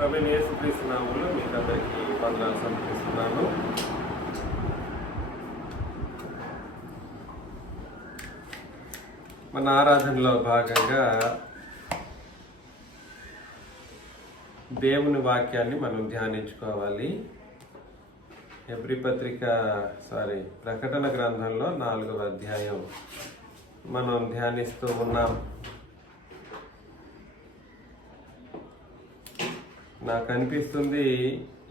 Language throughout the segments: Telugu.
ప్రభువైన యేసుక్రీస్తు నామములో మీకు అందరికీ వందనాలు సమర్పిస్తున్నాను. మన ఆరాధనలో భాగంగా దేవుని వాక్యాన్ని మనం ధ్యానించుకోవాలి. ప్రకటన గ్రంథంలో 4వ అధ్యాయం మనం ధ్యానిస్తూ ఉన్నాం. నాకు అనిపిస్తుంది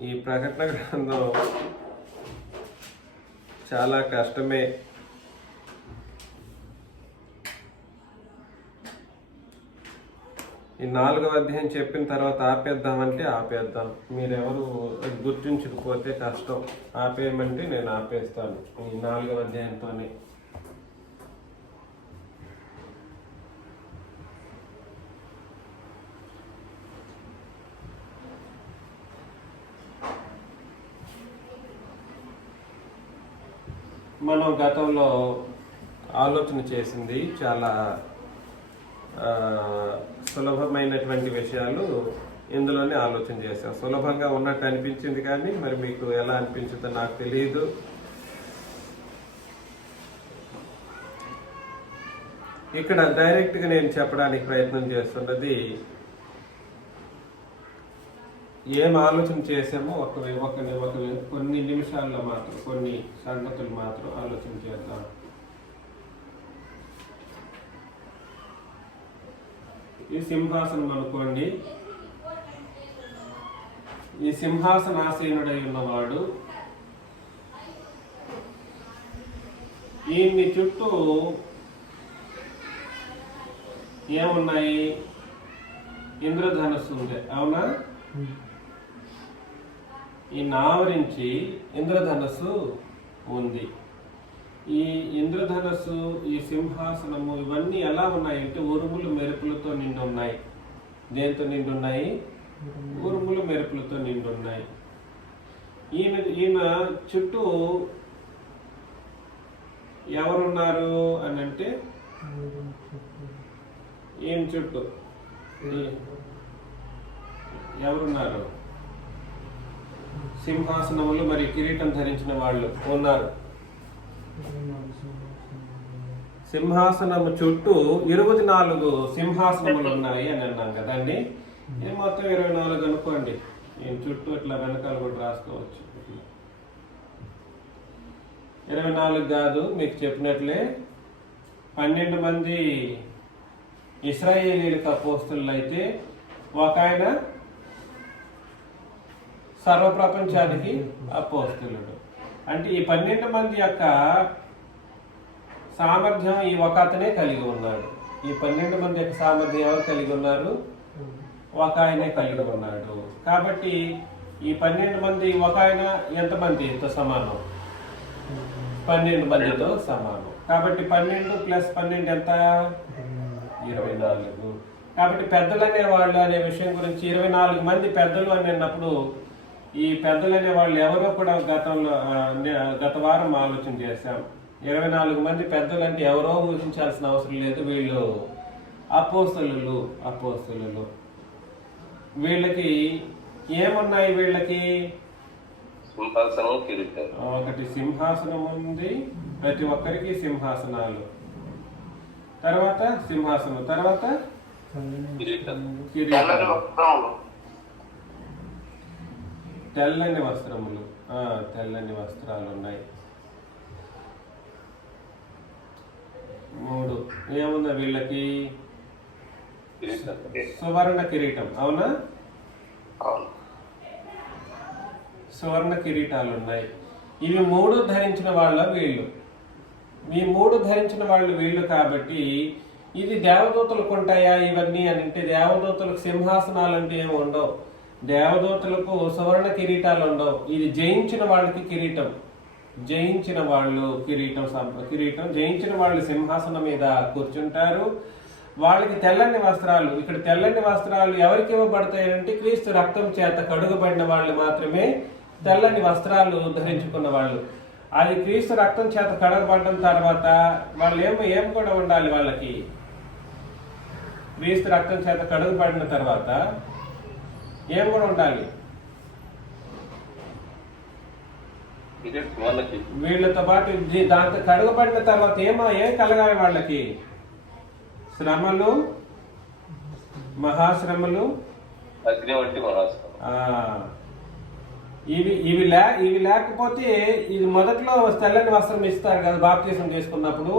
ఈ ప్రకటన గ్రంథం చాలా కష్టమే. ఈ 4వ అధ్యాయం చెప్పిన తర్వాత ఆపేద్దామంటే ఆపేద్దాం. మీరెవరు గుర్తించకపోతే కష్టం. ఆపేయమంటే నేను ఆపేస్తాను ఈ 4వ అధ్యాయంతోనే. మనం గతంలో ఆలోచన చేసింది చాలా సులభమైనటువంటి విషయాలు ఇందులోనే ఆలోచన చేశాం. సులభంగా ఉన్నట్టు అనిపించింది, కానీ మరి మీకు ఎలా అనిపించిందో నాకు తెలియదు. ఇక్కడ డైరెక్ట్గా నేను చెప్పడానికి ప్రయత్నం చేస్తున్నది ఏం ఆలోచన చేసామో కొన్ని నిమిషాల్లో మాత్రం కొన్ని సంగతులు మాత్రం ఆలోచన చేద్దాం. ఈ సింహాసనం అనుకోండి. ఈ సింహాసనాసీనుడై ఉన్నవాడు ఈయన్ని చుట్టూ ఏమున్నాయి? ఇంద్రధనస్సు ఉంది, అవునా? ఈ నావరించి ఇంద్రధనస్సు ఉంది. ఈ ఇంద్రధనస్సు, ఈ సింహాసనము, ఇవన్నీ ఎలా ఉన్నాయంటే ఉరుములు మెరుపులతో నిండి ఉన్నాయి. దేంతో నిండి ఉన్నాయి? ఉరుములు మెరుపులతో నిండి ఉన్నాయి. ఈయన చుట్టూ ఎవరున్నారు అని అంటే, ఈయన చుట్టూ ఎవరున్నారు? సింహాసనములు మరి కిరీటం ధరించిన వాళ్ళు ఉన్నారు. సింహాసనము చుట్టూ 24 సింహాసనములు ఉన్నాయి అని అన్నాం కదండి. ఇది మొత్తం 24 అనుకోండి. ఈయన చుట్టూ ఇట్లా వెనకాల కూడా రాసుకోవచ్చు. 24 కాదు, మీకు చెప్పినట్లే 12 మంది ఇశ్రాయేలీయులకు అపోస్తలులు అయితే ఒక ఆయన సర్వప్రపంచానికి అపోస్తలుడు. అంటే ఈ 12 మంది యొక్క సామర్థ్యం ఈ ఒక అతనే కలిగి ఉన్నాడు. ఈ 12 మంది యొక్క సామర్థ్యం ఎవరు కలిగి ఉన్నారు? ఒక ఆయనే కలిగి ఉన్నాడు. కాబట్టి ఈ 12 మంది ఒక ఆయన ఎంతమందితో సమానం? 12 మందితో సమానం. కాబట్టి 12 + 12 ఎంత? 24. కాబట్టి పెద్దలు అనేవాళ్ళు అనే విషయం గురించి 24 మంది పెద్దలు అని అన్నప్పుడు ఈ పెద్దలు అనే వాళ్ళు ఎవరో కూడా గత వారం ఆలోచన చేశాం. 24 మంది పెద్దలు అంటే ఎవరో ఊహించాల్సిన అవసరం లేదు. వీళ్ళు అపోస్తలులు. వీళ్ళకి ఏమున్నాయి? వీళ్ళకి ఒకటి సింహాసనం ఉంది. ప్రతి ఒక్కరికి సింహాసనాలు, తర్వాత సింహాసనం, తర్వాత తెల్లని వస్త్రములు. తెల్లని వస్త్రాలు ఉన్నాయి. 3 ఏముందా వీళ్ళకి? సువర్ణ కిరీటం, అవునా? సువర్ణ కిరీటాలు ఉన్నాయి. ఇవి 3 ధరించిన వాళ్ళ వీళ్ళు. ఈ 3 ధరించిన వాళ్ళు వీళ్ళు. కాబట్టి ఇది దేవదూతలకు ఉంటాయా ఇవన్నీ అని అంటే, దేవదూతలకు సింహాసనాలు అంటే ఏమి ఉండవు. దేవదూతలకు సువర్ణ కిరీటాలు ఉండవు. ఇది జయించిన వాళ్ళకి కిరీటం. జయించిన వాళ్ళు కిరీటం, జయించిన వాళ్ళు సింహాసనం మీద కూర్చుంటారు. వాళ్ళకి తెల్లని వస్త్రాలు. ఇక్కడ తెల్లని వస్త్రాలు ఎవరికి ఇవ్వబడతాయంటే, క్రీస్తు రక్తం చేత కడుగబడిన వాళ్ళు మాత్రమే తెల్లని వస్త్రాలు ధరించుకున్న వాళ్ళు. అది క్రీస్తు రక్తం చేత కడగబడడం తర్వాత వాళ్ళు ఏం కూడా ఉండాలి? వాళ్ళకి క్రీస్తు రక్తం చేత కడుగబడిన తర్వాత ఏం కూడా ఉండాలి? వీళ్ళతో పాటు దాంతో కడుగబడిన తర్వాత ఏం కలగాలి వాళ్ళకి? శ్రమలు, మహాశ్రమలు, అగ్ని వంటి మహాశ్రమ. ఇవి లేకపోతే ఇది మొదట్లో తెల్లని వస్త్రం ఇస్తారు కదా బాప్తీసం చేసుకున్నప్పుడు,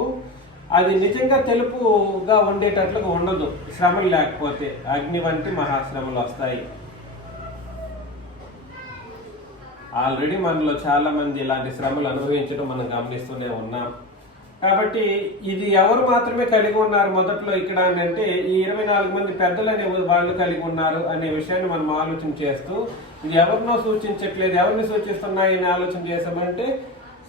అది నిజంగా తెలుపుగా ఉండేటట్లుగా ఉండదు శ్రమలు లేకపోతే. అగ్ని వంటి మహాశ్రమలు వస్తాయి. ఆల్రెడీ మనలో చాలా మంది ఇలాంటి శ్రమలు అనుభవించడం మనం గమనిస్తూనే ఉన్నాం. కాబట్టి ఇది ఎవరు మాత్రమే కలిగి ఉన్నారు మొదట్లో ఇక్కడ అంటే ఈ 24 మంది పెద్దలు అనే వాళ్ళు కలిగి ఉన్నారు అనే విషయాన్ని మనం ఆలోచన చేస్తూ, ఇది ఎవరినో సూచించట్లేదు, ఎవరిని సూచిస్తున్నాయి అని ఆలోచన చేసామంటే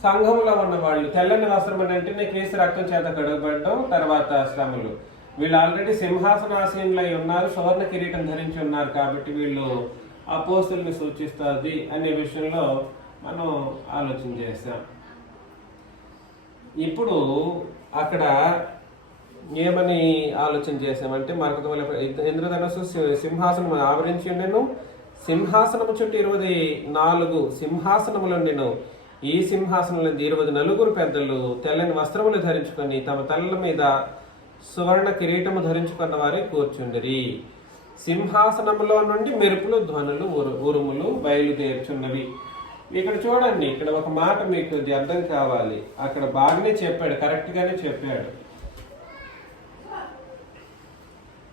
సంఘంలో ఉన్న వాళ్ళు. తెల్లని వస్త్రం అని అంటేనే క్రీస్తు రక్తం చేత కడుగబడడం, తర్వాత శ్రమలు. వీళ్ళు ఆల్రెడీ సింహాసనాసీనులై ఉన్నారు, సువర్ణ కిరీటం ధరించి ఉన్నారు. కాబట్టి వీళ్ళు అపోస్తుల్ని సూచిస్తుంది అనే విషయంలో మనం ఆలోచన చేసాం. ఇప్పుడు అక్కడ ఏమని ఆలోచన చేసామంటే మరొక ఇంద్రధనస్సు సింహాసనం ఆవరించి ఉండెను, సింహాసనము చుట్టూ 24 సింహాసనములుండెను. ఈ సింహాసనంలో 24 పెద్దలు తెల్లని వస్త్రములు ధరించుకొని తమ తలల మీద సువర్ణ కిరీటము ధరించుకున్న వారే కూర్చుండిరి. సింహాసనములో నుండి మెరుపులు, ధ్వనులు, ఉరుములు బయలుదేరుచున్నవి. ఇక్కడ చూడండి, ఇక్కడ ఒక మాట మీకు అర్థం కావాలి. అక్కడ బాగానే చెప్పాడు, కరెక్ట్ గానే చెప్పాడు.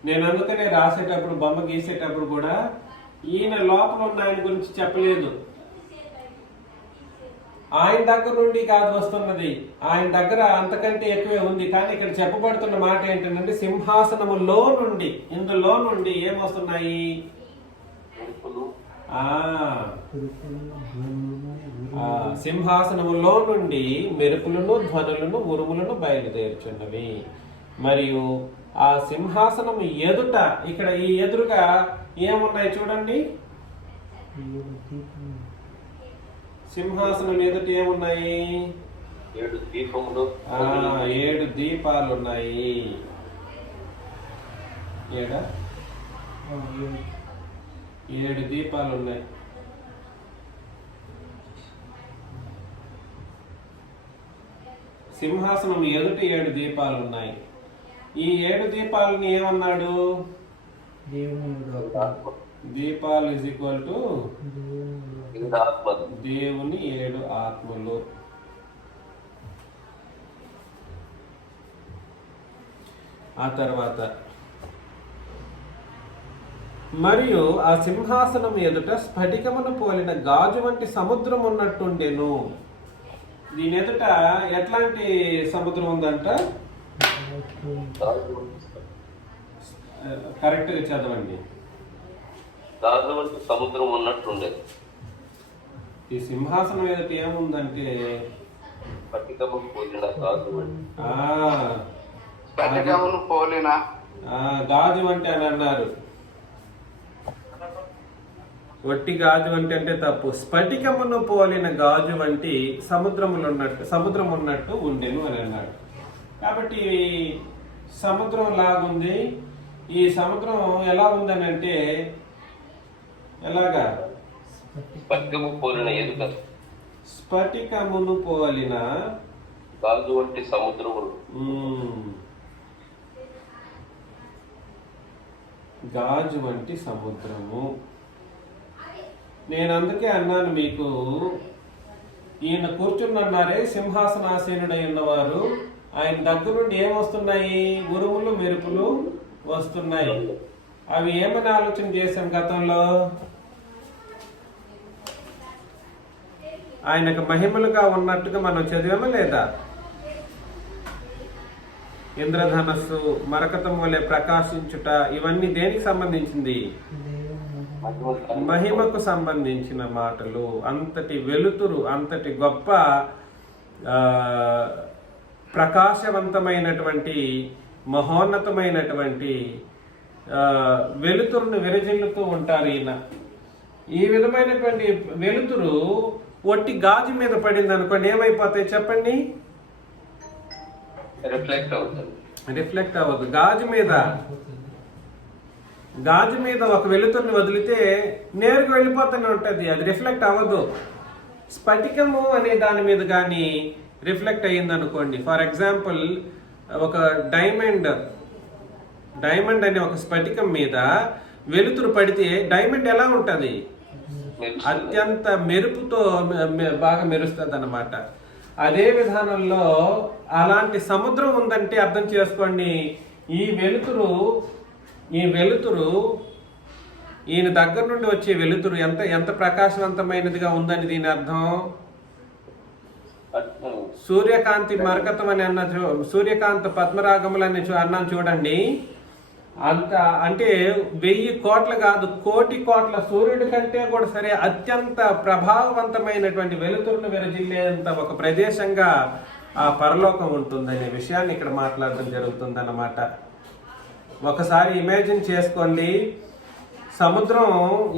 నేను అందుకనే రాసేటప్పుడు బొమ్మ గీసేటప్పుడు కూడా ఈయన లోపల ఉన్న ఆయన గురించి చెప్పలేదు. ఆయన దగ్గర నుండి కాదు వస్తున్నది, ఆయన దగ్గర అంతకంటే ఎక్కువే ఉంది. కానీ ఇక్కడ చెప్పబడుతున్న మాట ఏంటంటే సింహాసనములో నుండి, ఇందులో నుండి ఏమొస్తున్నాయి? సింహాసనములో నుండి మెరుపులను, ధ్వనులను, ఉరుములను బయలుదేరుచున్నవి. మరియు ఆ సింహాసనము ఎదుట, ఇక్కడ ఈ ఎదురుగా ఏమున్నాయి చూడండి. సింహాసనం ఎదుట ఏమున్నాయి? 7 దీపములు, 7 దీపాలు ఉన్నాయి. 7 దీపాలు ఉన్నాయి. సింహాసనం ఎదుట 7 దీపాలు ఉన్నాయి. ఈ 7 దీపాలని ఏమన్నాడు? దీపాలు ఈజ్ ఈక్వల్ టు దేవుని 7 ఆత్మలు. ఆ తర్వాత మరియు ఆ సింహాసనం ఎదుట స్ఫటికమును పోలిన గాజు వంటి సముద్రం ఉన్నట్టుండెను. దీని ఎదుట ఎట్లాంటి సముద్రం ఉందంట? కరెక్ట్ గా చదవండి. గాజు వంటి సముద్రం ఉన్నట్టుండే. ఈ సింహాసనం ఎదుట ఏముందంటే స్ఫటికమును పోలిన గాజు వంటి. స్ఫటికమును పోలిన గాజు వంటి అని అన్నారు. వట్టి గాజు వంటి అంటే తప్పు. స్ఫటికమును పోలిన గాజు వంటి సముద్రం ఉన్నట్టు ఉండెను అని అన్నాడు. కాబట్టి సముద్రం లాగుంది. ఈ సముద్రం ఎలా ఉందని అంటే ఎలాగా? స్ఫటికము పోలిన ఎదుట, స్ఫటికమును పోలిన గాజు వంటి సముద్రము. గాజు వంటి సముద్రము. నేను అందుకే అన్నాను మీకు, ఈయన కూర్చున్నారే సింహాసనాసీనుడై ఉన్నవారు, ఆయన దగ్గర నుండి ఏమొస్తున్నాయి? ఉరుములు, మెరుపులు వస్తున్నాయి. అవి ఏమని ఆలోచన చేశాం గతంలో? ఆయనకు మహిమలుగా ఉన్నట్టుగా మనం చదివామా లేదా? ఇంద్రధనస్సు, మరకతం వలె ప్రకాశించుట, ఇవన్నీ దేనికి సంబంధించింది? మహిమకు సంబంధించిన మాటలు. అంతటి వెలుతురు, అంతటి గొప్ప ప్రకాశవంతమైనటువంటి మహోన్నతమైనటువంటి వెలుతురును విరజిల్లుతూ ఉంటారు ఈయన. ఈ విధమైనటువంటి వెలుతురు ఒట్టి గాజు మీద పడింది అనుకోండి, ఏమైపోతాయి చెప్పండి? రిఫ్లెక్ట్ అవుతుంది. రిఫ్లెక్ట్ అవ్వదు. గాజు మీద గాజు మీద ఒక వెలుతురుని వదిలితే నేరుగా వెళ్ళిపోతూనే ఉంటుంది, అది రిఫ్లెక్ట్ అవ్వదు. స్ఫటికము అనే దాని మీద కానీ రిఫ్లెక్ట్ అయ్యింది అనుకోండి, ఫర్ ఎగ్జాంపుల్ ఒక డైమండ్ అనే ఒక స్ఫటికం మీద వెలుతురు పడితే డైమండ్ ఎలా ఉంటుంది? అత్యంత మెరుపుతో బాగా మెరుస్తుంది అన్నమాట. అదే విధానంలో అలాంటి సముద్రం ఉందంటే అర్థం చేసుకోండి, ఈ వెలుతురు ఈయన దగ్గర నుండి వచ్చే వెలుతురు ఎంత ప్రకాశవంతమైనదిగా ఉందని దీని అర్థం. సూర్యకాంతి మరకతం అని సూర్యకాంత పద్మరాగములని అన్నాను చూడండి. అంత అంటే 1000 కోట్ల కాదు, కోటి కోట్ల సూర్యుడి కంటే కూడా సరే అత్యంత ప్రభావవంతమైనటువంటి వెలుతురును విరజిల్లేంత ఒక ప్రదేశంగా ఆ పరలోకం ఉంటుందనే విషయాన్ని ఇక్కడ మాట్లాడడం జరుగుతుంది అన్నమాట. ఒకసారి ఇమాజిన్ చేసుకోండి, సముద్రం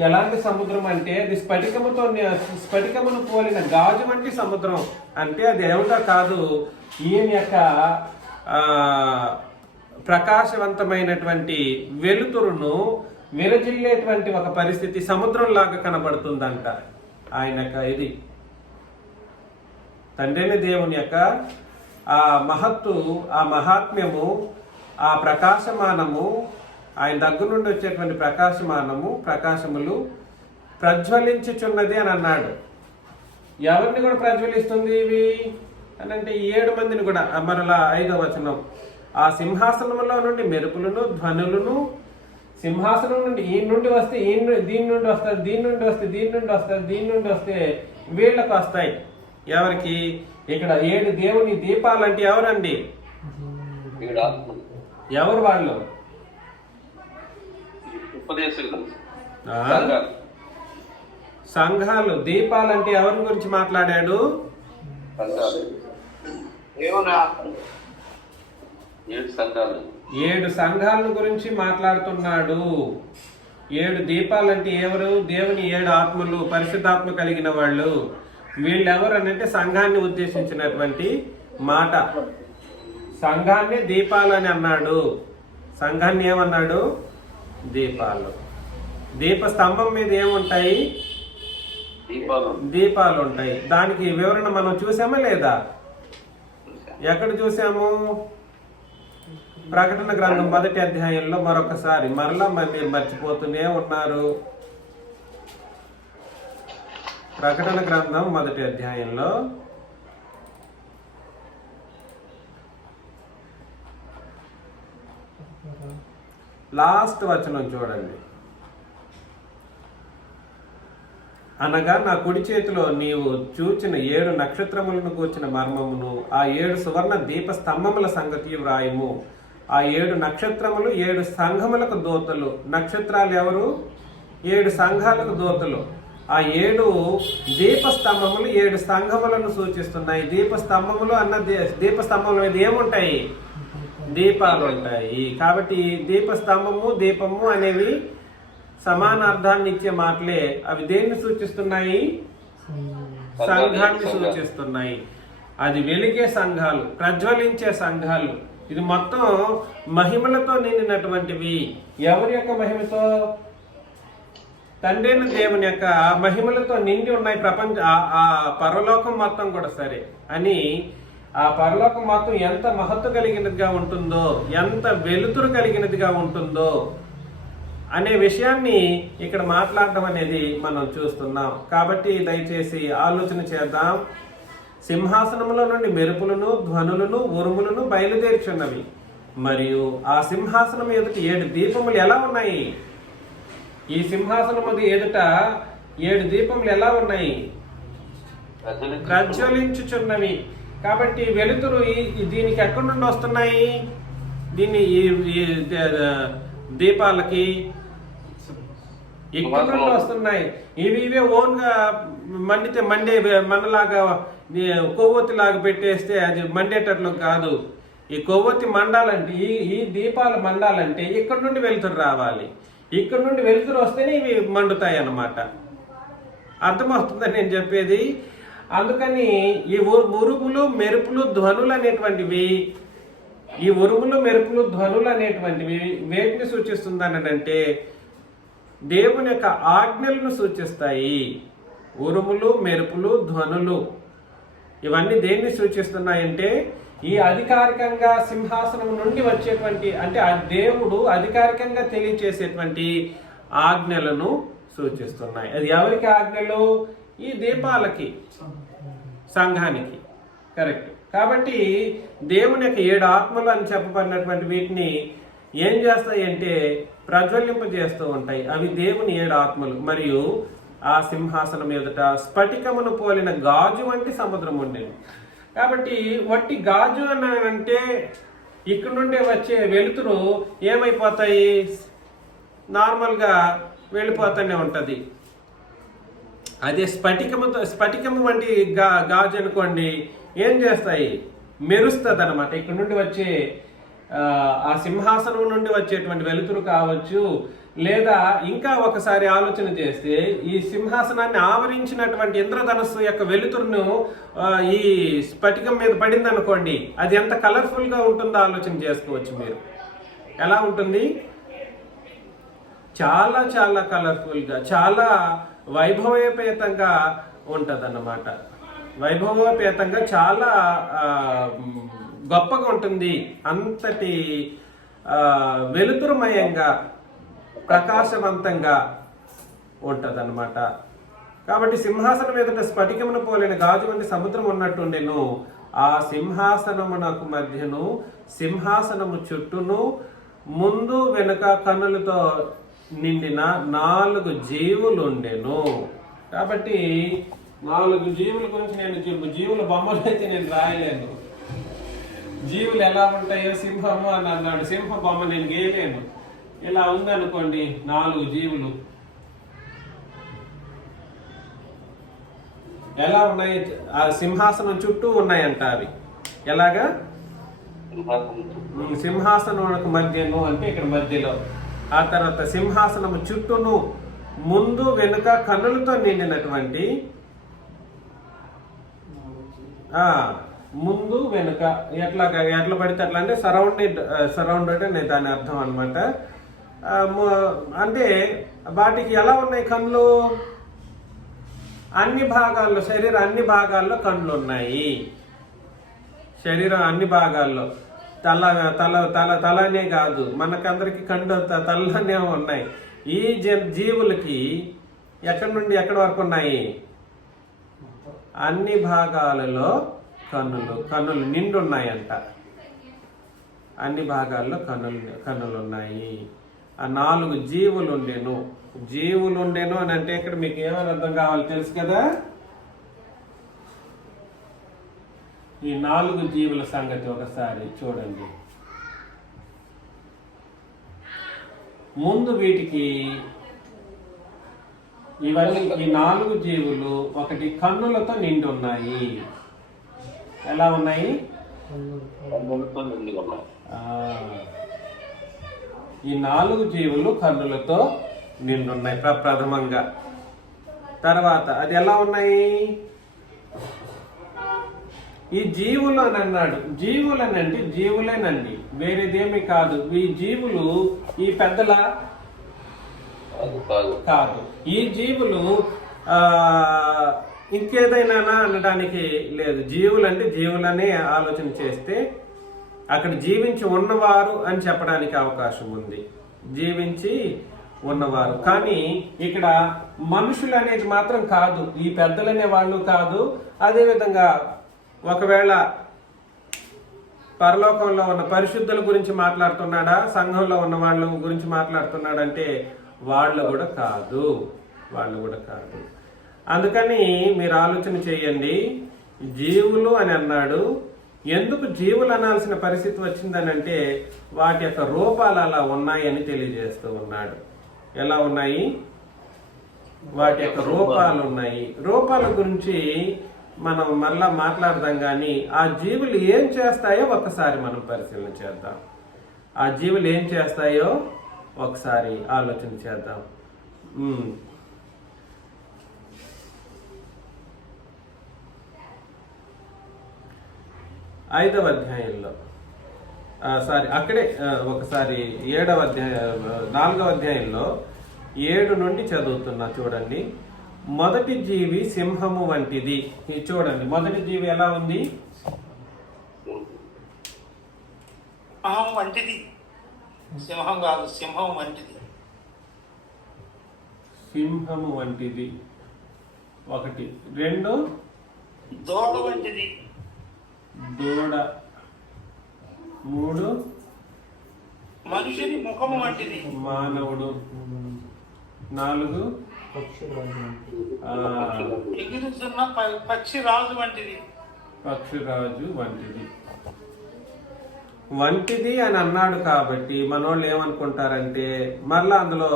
ఎలాంటి సముద్రం అంటే అది స్ఫటికమును పోలిన గాజు వంటి సముద్రం. అంటే అది ఏమిటో కాదు, ఈయన యొక్క ప్రకాశవంతమైనటువంటి వెలుతురును విరజిల్లేటువంటి ఒక పరిస్థితి సముద్రంలాగా కనబడుతుందంట. ఆయన యొక్క ఇది తండ్రిని దేవుని యొక్క ఆ మహత్తు, ఆ మహాత్మ్యము, ఆ ప్రకాశమానము, ఆయన దగ్గర నుండి వచ్చేటువంటి ప్రకాశములు ప్రజ్వలించుచున్నది అని అన్నాడు. ఎవరిని కూడా ప్రజ్వలిస్తుంది ఇవి అని అంటే 7 మందిని కూడా. మరలా 5వ వచనం, ఆ సింహాసనంలో నుండి మెరుపులను ధ్వనులను, సింహాసనం నుండి ఈయన నుండి వస్తే దీని నుండి వస్తుంది, దీని నుండి వస్తే దీని నుండి వస్తుంది, దీని నుండి వస్తే వీళ్ళకు వస్తాయి. ఎవరికి? ఇక్కడ 7 దేవుని దీపాలంటే ఎవరండి? ఎవరు వాళ్ళు? సంఘాలు. దీపాలంటే ఎవరి గురించి మాట్లాడాడు? 7 సంఘాల గురించి మాట్లాడుతున్నాడు. 7 దీపాలంటే ఎవరు? దేవుని 7 ఆత్మలు, పరిశుద్ధాత్మ కలిగిన వాళ్ళు. వీళ్ళెవరు అంటే సంఘాన్ని ఉద్దేశించినటువంటి మాట. సంఘాన్ని దీపాలని అన్నాడు. సంఘాన్ని ఏమన్నాడు? దీపాలు. దీప స్తంభం మీద ఏముంటాయి? దీపాలు ఉంటాయి. దానికి వివరణ మనం చూసామా లేదా? ఎక్కడ చూసాము? ప్రకటన గ్రంథం 1వ అధ్యాయంలో. మరొకసారి మరలా మీరు మర్చిపోతూనే ఉన్నారు. ప్రకటన గ్రంథం 1వ అధ్యాయంలో లాస్ట్ వచనం చూడండి. అనగా నా కుడి చేతిలో నీవు చూచిన 7 నక్షత్రములను కూర్చిన మర్మమును, ఆ 7 సువర్ణ దీప స్తంభముల సంగతి వ్రాయము. ఆ 7 నక్షత్రములు 7 సంఘములకు దూతలు. నక్షత్రాలు ఎవరు? 7 సంఘాలకు దూతలు. ఆ 7 దీపస్తంభములు 7 సంఘములను సూచిస్తున్నాయి. దీపస్తంభములు అన్న దీపస్తంభముల మీద ఏముంటాయి? దీపాలు ఉంటాయి. కాబట్టి దీపస్తంభము, దీపము అనేవి సమాన అర్థాన్ని ఇచ్చే మాటలే. అవి దేన్ని సూచిస్తున్నాయి? సంఘాన్ని సూచిస్తున్నాయి. అది వెలిగే సంఘాలు, ప్రజ్వలించే సంఘాలు. ఇది మొత్తం మహిమలతో నిండినటువంటివి. ఎవరి యొక్క మహిమతో? తండ్రి దేవుని యొక్క మహిమలతో నిండి ఉన్నాయి ప్రపంచ ఆ పరలోకం మొత్తం కూడా. సరే అని ఆ పరలోకం మొత్తం ఎంత మహత్తు కలిగినదిగా ఉంటుందో, ఎంత వెలుతురు కలిగినదిగా ఉంటుందో అనే విషయాన్ని ఇక్కడ మాట్లాడడం అనేది మనం చూస్తున్నాం. కాబట్టి దయచేసి ఆలోచన చేద్దాం. సింహాసనంలో నుండి మెరుపులను, ధ్వనులను, ఉరుములను బయలుదేర్చున్నవి. మరియు ఆ సింహాసనం ఎదుట 7 దీపములు ఎలా ఉన్నాయి? ఈ సింహాసనం ఎదుట 7 దీపములు ఎలా ఉన్నాయి? ప్రజ్వలించుచున్నవి. కాబట్టి వెలుతురు దీనికి ఎక్కడి నుండి వస్తున్నాయి? దీన్ని దీపాలకి ఇక్కడ నుండి వస్తున్నాయి. ఇవే ఓన్ గా మండితే మనలాగా కొవ్వొత్తి లాగా పెట్టేస్తే అది మండేటట్లు కాదు. ఈ కొవ్వొత్తి మండాలంటే, ఈ దీపాలు మండాలంటే ఇక్కడ నుండి వెలుతురు రావాలి. ఇక్కడ నుండి వెలుతురు వస్తేనే ఇవి మండుతాయి అన్నమాట. అర్థమవుతుందని నేను చెప్పేది. అందుకని ఈ మురుగులు, మెరుపులు, ధ్వనులు అనేటువంటివి ఈ ఉరుములు మెరుపులు ధ్వనులు అనేటువంటివి వేటిని సూచిస్తుందనంటే దేవుని యొక్క ఆజ్ఞలను సూచిస్తాయి. ఉరుములు మెరుపులు ధ్వనులు ఇవన్నీ దేన్ని సూచిస్తున్నాయంటే ఈ అధికారికంగా సింహాసనం నుండి వచ్చేటువంటి అంటే ఆ దేవుడు అధికారికంగా తెలియచేసేటువంటి ఆజ్ఞలను సూచిస్తున్నాయి. అది ఎవరికి ఆజ్ఞలు? ఈ దీపాలకి, సంఘానికి. కరెక్ట్. కాబట్టి దేవుని యొక్క 7 ఆత్మలు అని చెప్పబడినటువంటి వీటిని ఏం చేస్తాయి అంటే ప్రజ్వలింపజేస్తూ ఉంటాయి. అవి దేవుని 7 ఆత్మలు. మరియు ఆ సింహాసనం ఎదుట స్ఫటికమును పోలిన గాజు వంటి సముద్రం ఉండేది. కాబట్టి వట్టి గాజు అని అంటే ఇక్కడ నుండి వచ్చే వెలుతురు ఏమైపోతాయి? నార్మల్గా వెళ్ళిపోతూనే ఉంటుంది. అదే స్ఫటికము వంటి గాజు అనుకోండి, ఏం చేస్తాయి? మెరుస్తుంది అనమాట. ఇక్కడ నుండి వచ్చే ఆ సింహాసనం నుండి వచ్చేటువంటి వెలుతురు కావచ్చు, లేదా ఇంకా ఒకసారి ఆలోచన చేస్తే ఈ సింహాసనాన్ని ఆవరించినటువంటి ఇంద్రధనస్సు యొక్క వెలుతురును ఈ స్ఫటికం మీద పడింది అనుకోండి, అది ఎంత కలర్ఫుల్ గా ఉంటుందో ఆలోచన చేసుకోవచ్చు మీరు. ఎలా ఉంటుంది? చాలా చాలా కలర్ఫుల్ గా, చాలా వైభవోపేతంగా ఉంటది అన్నమాట. వైభవోపేతంగా చాలా గొప్పగా ఉంటుంది. అంతటి వెలుతురుమయంగా ప్రకాశవంతంగా ఉంటదన్నమాట. కాబట్టి సింహాసనం ఎదుట స్ఫటికమును పోలిన గాజు వంటి సముద్రం ఉన్నట్టుండెను. ఆ సింహాసనమునకు మధ్యను సింహాసనము చుట్టూను ముందు వెనుక కన్నులతో నిండిన 4 జీవులు ఉండెను. కాబట్టి 4 జీవుల గురించి నేను జీవుల బొమ్మలు అయితే నేను రాయలేను. జీవులు ఎలా ఉంటాయో సింహము అని అన్నాడు. సింహ బొమ్మ నేను గీయలేను. ఇలా ఉందనుకోండి 4 జీవులు ఎలా ఉన్నాయి? ఆ సింహాసనం చుట్టూ ఉన్నాయంట. అవి ఎలాగా? సింహాసనమునకు మధ్యను అంటే ఇక్కడ మధ్యలో. ఆ తర్వాత సింహాసనము చుట్టూను ముందు వెనుక కన్నులతో నిండినటువంటి ముందు వెనుక ఎట్లా పడితే అట్లా అంటే సరౌండెడ్ అనే దాని అర్థం అనమాట. అంటే వాటికి ఎలా ఉన్నాయి కళ్ళు? అన్ని భాగాల్లో, శరీరం అన్ని భాగాల్లో కళ్ళు ఉన్నాయి. శరీరం అన్ని భాగాల్లో, తలనే కాదు, మనకందరికి కండు తలనే ఉన్నాయి. ఈ జీవులకి ఎక్కడి నుండి ఎక్కడి వరకు ఉన్నాయి? అన్ని భాగాలలో కన్నులు నిండున్నాయంట. అన్ని భాగాల్లో కన్నులు ఉన్నాయి. ఆ 4 జీవులు ఉండేను అని అంటే ఇక్కడ మీకు ఏమైనా అర్థం కావాలి తెలుసు కదా? ఈ 4 జీవుల సంగతి ఒకసారి చూడండి. ముందు వీటికి ఇవన్నీ ఈ 4 జీవులు ఒకటి కన్నులతో నిండి ఉన్నాయి. ఎలా ఉన్నాయి? ఈ 4 జీవులు కన్నులతో నిండున్నాయి ప్రథమంగా. తర్వాత అది ఎలా ఉన్నాయి? ఈ జీవులు అని అన్నాడు. జీవులనంటే జీవులేనండి, వేరేదేమి కాదు. ఈ జీవులు ఈ పెద్దల కాదు. ఈ జీవులు ఇంకేదైనా అనడానికి లేదు. జీవులంటే జీవులనే ఆలోచన చేస్తే అక్కడ జీవించి ఉన్నవారు అని చెప్పడానికి అవకాశం ఉంది. జీవించి ఉన్నవారు. కానీ ఇక్కడ మనుషులు అనేది మాత్రం కాదు, ఈ పెద్దలనే వాళ్ళు కాదు. అదేవిధంగా ఒకవేళ పరలోకంలో ఉన్న పరిశుద్ధుల గురించి మాట్లాడుతున్నాడా, సంఘంలో ఉన్న వాళ్ళ గురించి మాట్లాడుతున్నాడంటే వాళ్ళు కూడా కాదు. అందుకని మీరు ఆలోచన చేయండి. జీవులు అని అన్నాడు. ఎందుకు జీవులు అనాల్సిన పరిస్థితి వచ్చిందని అంటే వాటి యొక్క రూపాలు అలా ఉన్నాయని తెలియజేస్తూ ఉన్నాడు. ఎలా ఉన్నాయి? వాటి యొక్క రూపాలు ఉన్నాయి. రూపాల గురించి మనం మళ్ళా మాట్లాడదాం. కానీ ఆ జీవులు ఏం చేస్తాయో ఒకసారి మనం పరిశీలన చేద్దాం. ఆ జీవులు ఏం చేస్తాయో ఒకసారి ఆలోచన చేద్దాం. 5వ అధ్యాయంలో అక్కడే ఒకసారి 7వ అధ్యాయం 4వ అధ్యాయంలో 7 నుండి చదువుతున్నా చూడండి. మొదటి జీవి సింహము వంటిది. ఇది చూడండి, మొదటి జీవి ఎలా ఉంది? సింహం వంటిది. సింహం కాదు, సింహం వంటిది. సింహము వంటిది 1. 2 దూడ వంటిది. దూడ. 3 మనుషుని ముఖము వంటిది. మానవుడు. 4 ఎగురుతున్న పక్షి రాజు వంటిది. పక్షిరాజు వంటిది. వంటిది అని అన్నాడు కాబట్టి మనోళ్ళు ఏమనుకుంటారంటే మరలా అందులో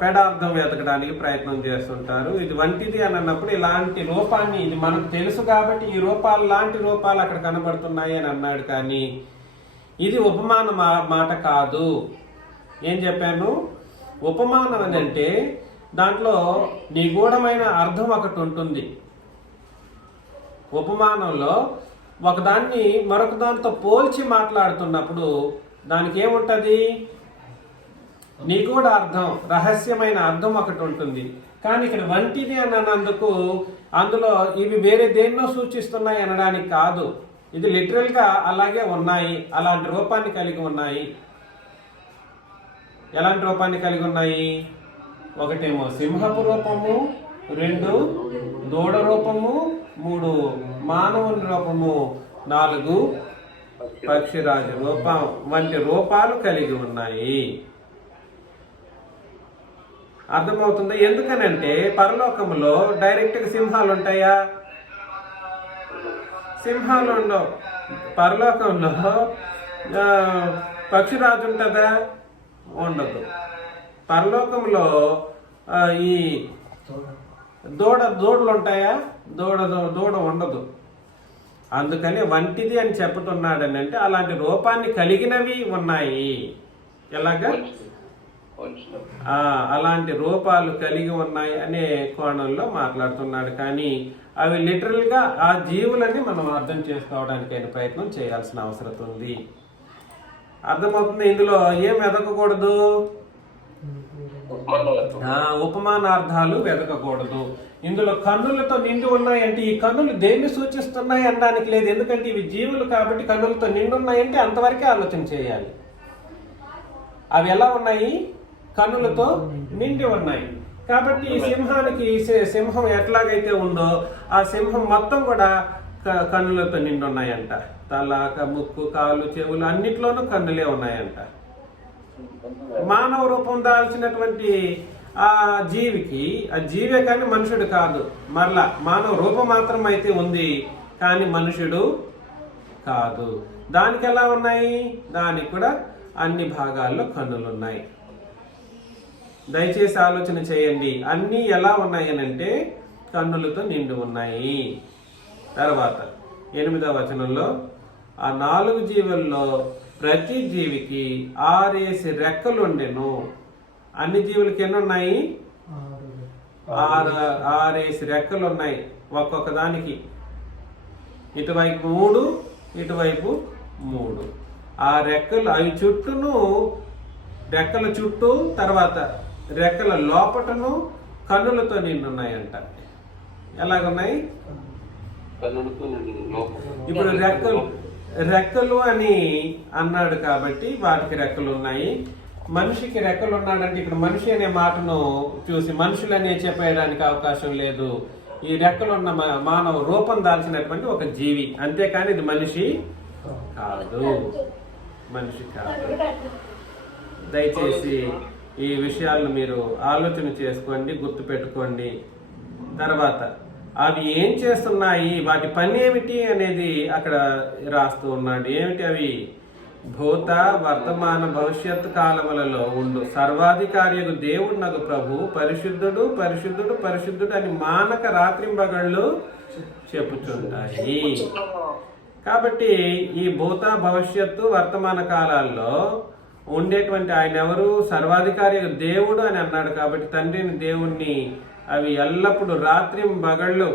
పెడార్థం వెతకడానికి ప్రయత్నం చేస్తుంటారు. ఇది వంటిది అని అన్నప్పుడు ఇలాంటి రూపాన్ని, ఇది మనకు తెలుసు కాబట్టి ఈ రూపాలు లాంటి రూపాలు అక్కడ కనబడుతున్నాయి అని అన్నాడు. కానీ ఇది ఉపమాన మాట కాదు. ఏం చెప్పాను? ఉపమానం అని అంటే దాంట్లో నిగూఢమైన అర్థం ఒకటి ఉంటుంది. ఉపమానంలో ఒకదాన్ని మరొక దాంతో పోల్చి మాట్లాడుతున్నప్పుడు దానికి ఏముంటది? నిగూఢ అర్థం, రహస్యమైన అర్థం ఒకటి ఉంటుంది. కానీ ఇక్కడ వంటిది అని అన్నందుకు అందులో ఇవి వేరే దేన్నో సూచిస్తున్నాయి అనడానికి కాదు. ఇది లిటరల్ గా అలాగే ఉన్నాయి, అలాంటి రూపాన్ని కలిగి ఉన్నాయి. ఎలాంటి రూపాన్ని కలిగి ఉన్నాయి? 1 సింహపు రూపము, 2 దూడ రూపము, 3 మానవుని రూపము, 4 పక్షిరాజు రూపం వంటి రూపాలు కలిగి ఉన్నాయి. అర్థమవుతుందా? ఎందుకనంటే పరలోకములో డైరెక్ట్ గా సింహాలు ఉంటాయా? సింహాలు ఉండవు. పరలోకంలో పక్షిరాజు ఉంటుందా? ఉండదు. పరలోకంలో ఈ దూడలు ఉంటాయా? దూడ ఉండదు. అందుకని వంటిది అని చెప్తున్నాడని అంటే అలాంటి రూపాన్ని కలిగినవి ఉన్నాయి. ఎలాగా? అలాంటి రూపాలు కలిగి ఉన్నాయి అనే కోణంలో మాట్లాడుతున్నాడు. కానీ అవి లిటరల్ గా ఆ జీవులని మనం అర్థం చేసుకోవడానికి ప్రయత్నం చేయాల్సిన అవసరం ఉంది. అర్థమవుతుంది? ఇందులో ఏం వెతకకూడదు? ఉపమానార్థాలు వెతకకూడదు. ఇందులో కన్నులతో నిండి ఉన్నాయంటే ఈ కన్నులు దేన్ని సూచిస్తున్నాయి అనడానికి లేదు. ఎందుకంటే ఇవి జీవులు కాబట్టి కన్నులతో నిండి ఉన్నాయంటే అంతవరకే ఆలోచన చేయాలి. అవి ఎలా ఉన్నాయి? కన్నులతో నిండి ఉన్నాయి. కాబట్టి ఈ సింహానికి, సింహం ఎట్లాగైతే ఉందో ఆ సింహం మొత్తం కూడా కన్నులతో నిండి ఉన్నాయంట. తల, ముక్కు, కాళ్ళు, చెవులు అన్నిట్లోనూ కన్నులే ఉన్నాయంట. మానవ రూపం దాల్చినటువంటి ఆ జీవికి, ఆ జీవే కానీ మనుషుడు కాదు. మరలా మానవ రూపం మాత్రం అయితే ఉంది, కానీ మనుషుడు కాదు. దానికి ఎలా ఉన్నాయి? దానికి కూడా అన్ని భాగాల్లో కన్నులు ఉన్నాయి. దయచేసి ఆలోచన చేయండి. అన్నీ ఎలా ఉన్నాయి అని అంటే కన్నులతో నిండి ఉన్నాయి. తర్వాత 8వ వచనంలో ఆ 4 జీవుల్లో ప్రతి జీవికి 6 రెక్కలుండెను. అన్ని జీవులకి ఎన్ని ఉన్నాయి? 6 రెక్కలు ఉన్నాయి. ఒక్కొక్క దానికి ఇటువైపు 3, ఇటువైపు 3. ఆ రెక్కలు అవి చుట్టూను, రెక్కల చుట్టూ, తర్వాత రెక్కల లోపటను కన్నులతో నిండి ఉన్నాయంట. ఎలాగున్నాయి? ఇప్పుడు రెక్కలు అని అన్నాడు కాబట్టి వాటికి రెక్కలు ఉన్నాయి. మనిషికి రెక్కలు ఉన్నాడంటే ఇక్కడ మనిషి అనే మాటను చూసి మనుషులనే చెప్పేయడానికి అవకాశం లేదు. ఈ రెక్కలున్న మానవ రూపం దాల్చినటువంటి ఒక జీవి, అంతేకాని ఇది మనిషి కాదు. మనిషి కాదు. దయచేసి ఈ విషయాలను మీరు ఆలోచన చేసుకోండి, గుర్తుపెట్టుకోండి. తర్వాత అవి ఏం చేస్తున్నాయి, వాటి పని ఏమిటి అనేది అక్కడ రాస్తూ ఉన్నాడు. ఏమిటి అవి? భూత, వర్తమాన, భవిష్యత్తు కాలములలో ఉండు సర్వాధికారియకు దేవుడు ప్రభు పరిశుద్ధుడు, పరిశుద్ధుడు, పరిశుద్ధుడు అని మానక రాత్రింబగళ్ళు చెప్పుచుంటాయి. కాబట్టి ఈ భూత, భవిష్యత్తు, వర్తమాన కాలాల్లో ఉండేటువంటి ఆయన ఎవరు? సర్వాధికారి దేవుడు అని అన్నాడు. కాబట్టి తండ్రిని, దేవుణ్ణి అవి ఎల్లప్పుడూ రాత్రి మగళ్ళు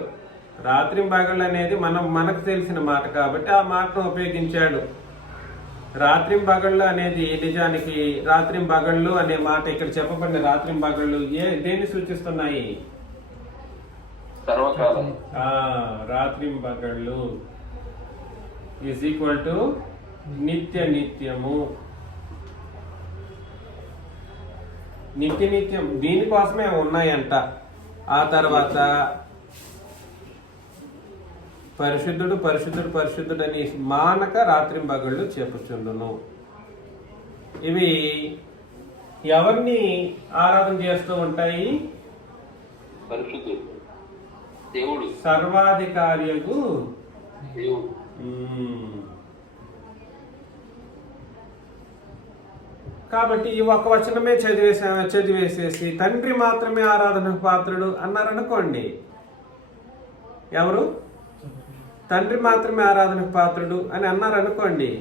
రాత్రింబగళ్ళు అనేది మనకు తెలిసిన మాట కాబట్టి ఆ మాటను ఉపయోగించాడు. రాత్రింబగళ్ళు అనేది నిజానికి రాత్రింబగళ్ళు అనే మాట ఇక్కడ చెప్పబడిన రాత్రింబగళ్ళు దేన్ని సూచిస్తున్నాయి? సర్వకాలం. రాత్రింబగళ్ళు ఈజ్ ఈక్వల్ టు నిత్యము. నిత్యం దీనికోసమే ఉన్నాయంట. ఆ తర్వాత పరిశుద్ధుడు అని మానక రాత్రింబగళ్ళు చెప్పుచుండును. ఇవి ఎవరిని ఆరాధన చేస్తూ ఉంటాయి? పరిశుద్ధుడు, దేవుడు, సర్వాధికారియకు దేవుడు. కాబట్టి ఈ ఒక వచనమే చదివేసేసి తండ్రి మాత్రమే ఆరాధనకు పాత్రుడు అన్నారనుకోండి. ఎవరు? తండ్రి మాత్రమే ఆరాధనకు పాత్రుడు అని అన్నారనుకోండి,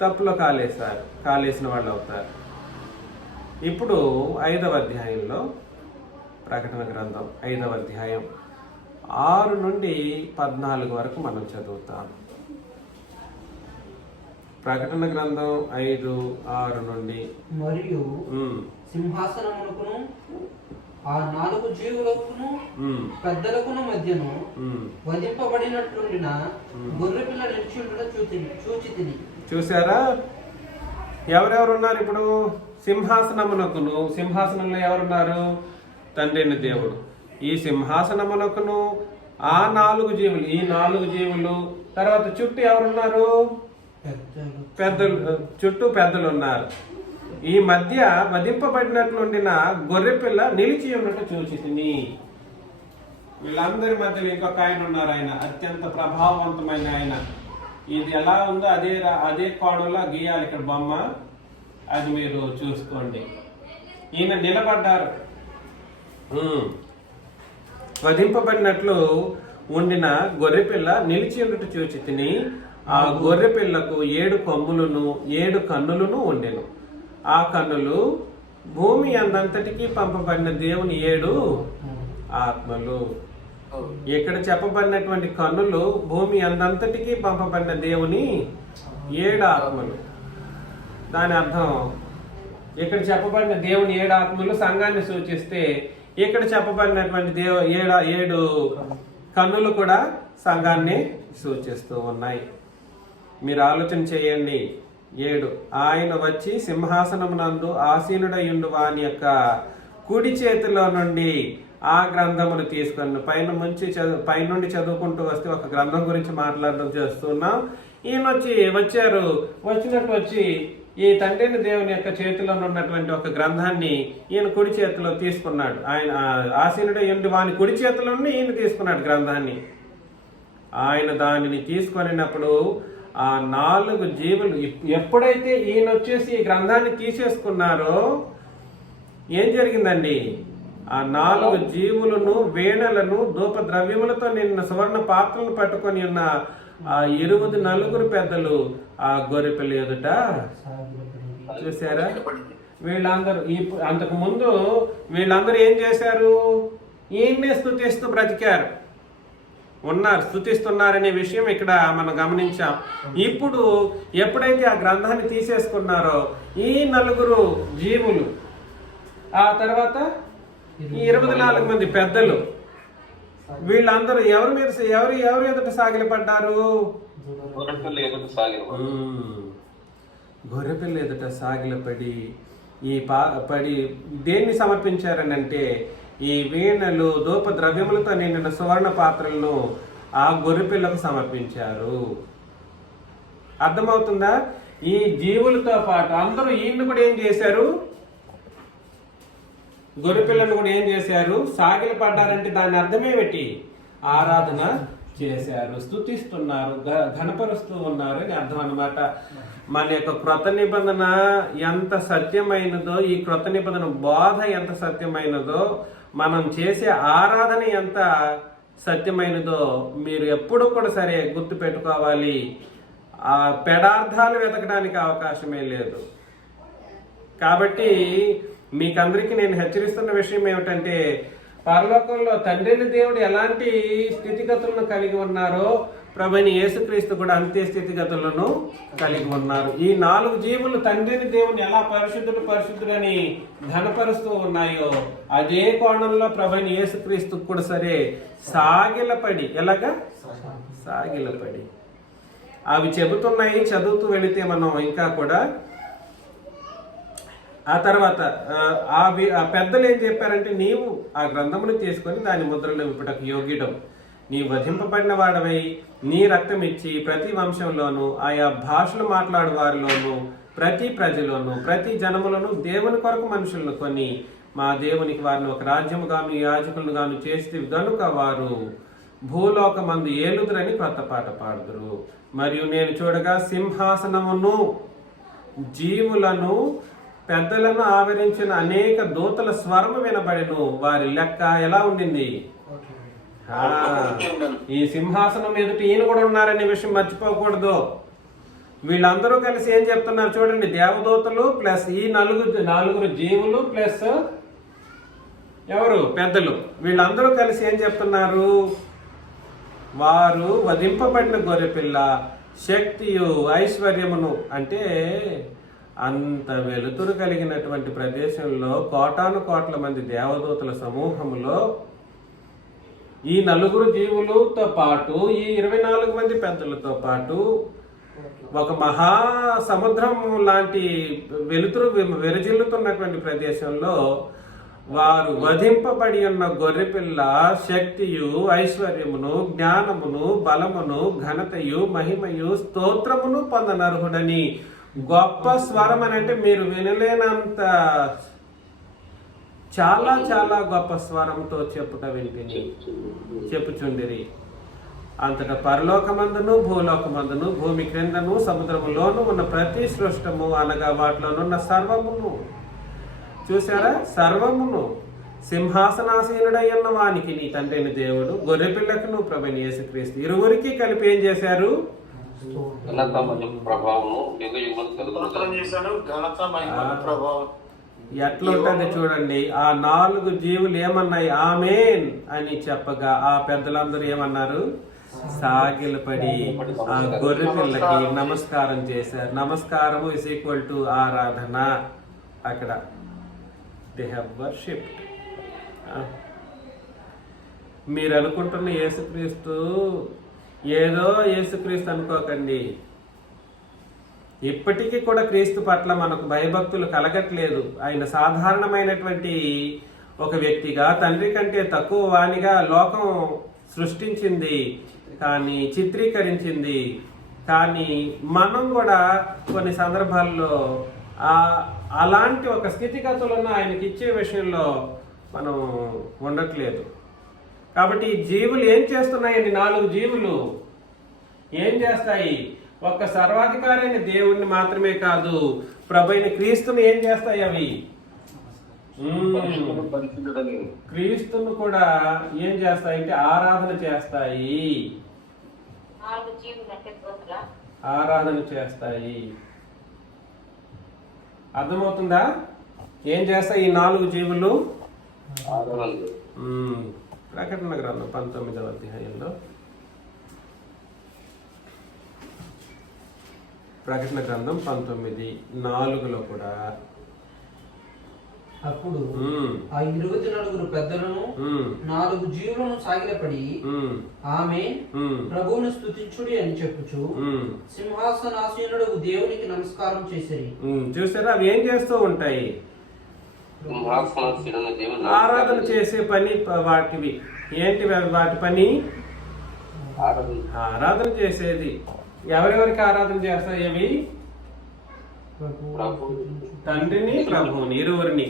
తప్పులో కాలేసిన వాళ్ళు అవుతారు. ఇప్పుడు 5వ అధ్యాయంలో ప్రకటన గ్రంథం 5వ అధ్యాయం 6 నుండి 14 వరకు మనం చదువుతాం. ప్రకటన గ్రంథం 5:6 నుండి. మరియు సింహాసనమునకును ఆ 4 జీవులకును పెద్దలకును మధ్యను వధింపబడినట్లుండిన గొర్రెపిల్ల నిలిచిండుట చూచితిని. చూసారా? ఎవరెవరు ఉన్నారు ఇప్పుడు? సింహాసనంలో ఎవరున్నారు? తండ్రి అయిన దేవుడు. ఈ సింహాసనమునకును ఆ 4 జీవులు, ఈ 4 జీవులు, తర్వాత చుట్టూ ఎవరున్నారు? చుట్టూ పెద్దలు ఉన్నారు. ఈ మధ్య వధింపబడినట్లుండిన గొర్రెపిల్ల నిలిచి ఉన్నట్టు చూచితిని. వీళ్ళందరి మధ్యలో ఇంకొక ఆయన ఉన్నారు. ఆయన అత్యంత ప్రభావవంతమైన ఆయన. ఇది ఎలా ఉందో అదే కోణంలో గీయాలి ఇక్కడ బొమ్మ. అది మీరు చూసుకోండి. ఈయన నిలబడ్డారు. వధింపబడినట్లు ఉండిన గొర్రెపిల్ల నిలిచి ఉన్నట్టు చూచితిని. ఆ గొర్రె పిల్లకు 7 కొమ్ములను 7 కన్నులను ఉండెను. ఆ కన్నులు భూమి అందంతటికి పంపబడిన దేవుని 7 ఆత్మలు. ఇక్కడ చెప్పబడినటువంటి కన్నులు భూమి అందంతటికి పంపబడిన దేవుని 7 ఆత్మలు. దాని అర్థం ఇక్కడ చెప్పబడిన దేవుని 7 ఆత్మలు సంఘాన్ని సూచిస్తే, ఇక్కడ చెప్పబడినటువంటి 7 కన్నులు కూడా సంఘాన్ని సూచిస్తూ ఉన్నాయి. మీరు ఆలోచన చేయండి. 7 ఆయన వచ్చి సింహాసనమునందు ఆసీనుడయుండు వాని యొక్క కుడి చేతిలో నుండి ఆ గ్రంథమును తీసుకొని పైనుండి చదువుకుంటూ వస్తే ఒక గ్రంథం గురించి మాట్లాడడం చేస్తున్నాం. ఈయన వచ్చినట్టు వచ్చి ఈ తండ్రిని దేవుని యొక్క చేతిలో ఉన్నటువంటి ఒక గ్రంథాన్ని ఈయన కుడి చేతిలో తీసుకున్నాడు. ఆయన ఆసీనుడయుండు వాని కుడి చేతిలో నుండి ఈయన తీసుకున్నాడు గ్రంథాన్ని. ఆయన దానిని తీసుకొనినప్పుడు ఆ 4 జీవులు ఎప్పుడైతే ఈయన వచ్చేసి ఈ గ్రంథాన్ని తీసేసుకున్నారో ఏం జరిగిందండి? ఆ 4 జీవులను, వీణలను, ధూప ద్రవ్యములతో నిన్న సువర్ణ పాత్రలను పట్టుకొని ఉన్న ఆ 24 పెద్దలు ఆ గొర్రెపిల్ల ఎదుట చూసారా? వీళ్ళందరూ అంతకు ముందు వీళ్ళందరూ ఏం చేశారు? ఈయన్నే స్తుతిస్తూ బ్రతికారు ఉన్నారు, స్తుతిస్తున్నారనే విషయం ఇక్కడ మనం గమనించాం. ఇప్పుడు ఎప్పుడైతే ఆ గ్రంథాన్ని తీసేసుకున్నారో ఈ 4 జీవులు, ఆ తర్వాత ఈ 24 మంది పెద్దలు, వీళ్ళందరూ ఎవరు ఎదుట సాగిలపడ్డారు? గొర్రెపిల్ల ఎదుట సాగిలపడి పడి దేన్ని సమర్పించారని అంటే ఈ వీణలు, ధూప ద్రవ్యములతో నిండిన సువర్ణ పాత్రలను ఆ గొర్రెపిల్లకు సమర్పించారు. అర్థమవుతుందా? ఈ జీవులతో పాటు అందరూ ఈయన్ని కూడా ఏం చేశారు? గొర్రెపిల్లను కూడా ఏం చేశారు? సాగిల పడ్డారంటే దాని అర్థమేమిటి? ఆరాధన చేశారు, స్తుతిస్తున్నారు, ఘనపరుస్తూ ఉన్నారు అని అర్థం అన్నమాట. మన యొక్క క్రొత్త నిబంధన ఎంత సత్యమైనదో, ఈ క్రొత్త నిబంధన బోధ ఎంత సత్యమైనదో, మనం చేసే ఆరాధన ఎంత సత్యమైనదో మీరు ఎప్పుడు కూడా సరే గుర్తు పెట్టుకోవాలి. ఆ పెడార్థాలు వెతకడానికి అవకాశమే లేదు. కాబట్టి మీకందరికీ నేను హెచ్చరిస్తున్న విషయం ఏమిటంటే, పరలోకంలో తండ్రిని దేవుడు ఎలాంటి స్థితిగతులను కలిగి ఉన్నారో ప్రభువైన యేసుక్రీస్తు కూడా అంతే స్థితిగతులను కలిగి ఉన్నారు. ఈ 4 జీవులు తండ్రిని దేవుని ఎలా పరిశుద్ధుడని ఘనపరుస్తూ ఉన్నాయో అదే కోణంలో ప్రభువైన యేసుక్రీస్తు కూడా సరే సాగిలపడి, ఎలాగా సాగిలపడి అవి చెబుతున్నాయి. చదువుతూ వెళితే మనం ఇంకా కూడా ఆ తర్వాత ఆ పెద్దలు ఏం చెప్పారంటే, నీవు ఆ గ్రంథమును తీసుకొని దాని ముద్రలు విప్పుటకు యోగ్యుడం, నీ వధింపబడిన వాడవై నీ రక్తం ఇచ్చి ప్రతి వంశంలోను ఆయా భాషలు మాట్లాడు వారిలోను ప్రతి ప్రజలోను ప్రతి జనములను దేవుని కొరకు మనుషులను కొని మా దేవునికి వారిని ఒక రాజ్యము గాను యాజకులను గాను చేస్తే గనుక వారు భూలోకమందు ఏలుదురని కొత్త పాట పాడుదురు. మరియు నేను చూడగా సింహాసనమును జీవులను పెద్దలను ఆవరించిన అనేక దూతల స్వరము వినబడెను. వారి లెక్క ఎలా ఉండింది? ఈ సింహాసనం ఎదుట ఈయన కూడా ఉన్నారనే విషయం మర్చిపోకూడదు. వీళ్ళందరూ కలిసి ఏం చెప్తున్నారు చూడండి, దేవదూతలు ప్లస్ ఈ నలుగురు జీవులు ప్లస్ ఎవరు పెద్దలు, వీళ్ళందరూ కలిసి ఏం చెప్తున్నారు, వారు వధింపబడిన గొర్రెపిల్ల శక్తియు ఐశ్వర్యమును, అంటే అంత వెలుతురు కలిగినటువంటి ప్రదేశంలో కోటాను కోట్ల మంది దేవదూతల సమూహంలో ఈ 4 జీవులతో పాటు ఈ 24 మంది పెద్దలతో పాటు ఒక మహా సముద్రం లాంటి వెలుతురు వెరజిల్లుతున్నటువంటి ప్రదేశంలో వారు వధింపబడి ఉన్న గొర్రెపిల్ల శక్తియు ఐశ్వర్యమును జ్ఞానమును బలమును ఘనతయు మహిమయు స్తోత్రమును పొందనర్హుడని గొప్ప స్వరం అని, అంటే మీరు వినలేనంత చాలా చాలా గొప్ప స్వరంతో వింటిని చెప్పుచుండిరి. అంతటా పరలోకమందును భూలోకమందును భూమి క్రిందను సముద్రములోను ఉన్న ప్రతి సృష్టము అనగా వాటిలోనున్న సర్వమును, చూసారా, సర్వమును సింహాసనాసీనుడై ఉన్న వానికి నీ తండ్రిని దేవుడు గొర్రెపిల్లకును ప్రభువైన యేసుక్రీస్తు ఇరువురికి కలిపి ఏం చేశారు? ఎట్లుంటుంది చూడండి. ఆ 4 జీవులు ఏమన్నాయి? ఆమేన్ అని చెప్పగా ఆ పెద్దలందరూ ఏమన్నారు? సాగిలపడి ఆ గొర్రె పిల్లకి నమస్కారం చేశారు. నమస్కారము ఇస్ ఈక్వల్ టు ఆరాధన. అక్కడ దే హ్యావ్ వర్షిప్డ్. మీరు అనుకుంటున్న యేసుక్రీస్తు ఏదో యేసుక్రీస్తు అనుకోకండి. ఇప్పటికీ కూడా క్రీస్తు పట్ల మనకు భయభక్తులు కలగట్లేదు. ఆయన సాధారణమైనటువంటి ఒక వ్యక్తిగా, తండ్రి కంటే తక్కువ వానిగా లోకం సృష్టించింది, కానీ చిత్రీకరించింది. కానీ మనం కూడా కొన్ని సందర్భాల్లో అలాంటి ఒక స్థితిగతులను ఆయనకి ఇచ్చే విషయంలో మనం ఉండట్లేదు. కాబట్టి ఈ జీవులు ఏం చేస్తున్నాయండి? 4 జీవులు ఏం చేస్తాయి? ఒక్క సర్వాధికారి అయిన దేవుణ్ణి మాత్రమే కాదు, ప్రభువైన క్రీస్తుని ఏం చేస్తాయి? అవి క్రీస్తును కూడా ఏం చేస్తాయంటే ఆరాధన చేస్తాయి. ఆరాధన చేస్తాయి. అర్థమవుతుందా? ఏం చేస్తాయి ఈ 4 జీవులు? ప్రకటన గ్రంథం 19వ అధ్యాయంలో, ప్రకటన గ్రంథం 19:4 కూడా అప్పుడు ఆ 24 పెద్దలను 4 జీవులను సాగిలపడి ఆమేన్ ప్రభువును స్తుతించుడి అని చెప్పుచు సింహాసనాసీనుడు దేవునికి నమస్కారం చేసిరి. చూసారా, అవి ఏం చేస్తూ ఉంటాయి? ఆరాధన చేసే పని వాటివి. ఏంటి వాటి పని? ఆరాధన చేసేది. ఎవరెవరికి ఆరాధన చేస్తాయి అవి? తండ్రిని ప్రభువుని, ఇరువురిని.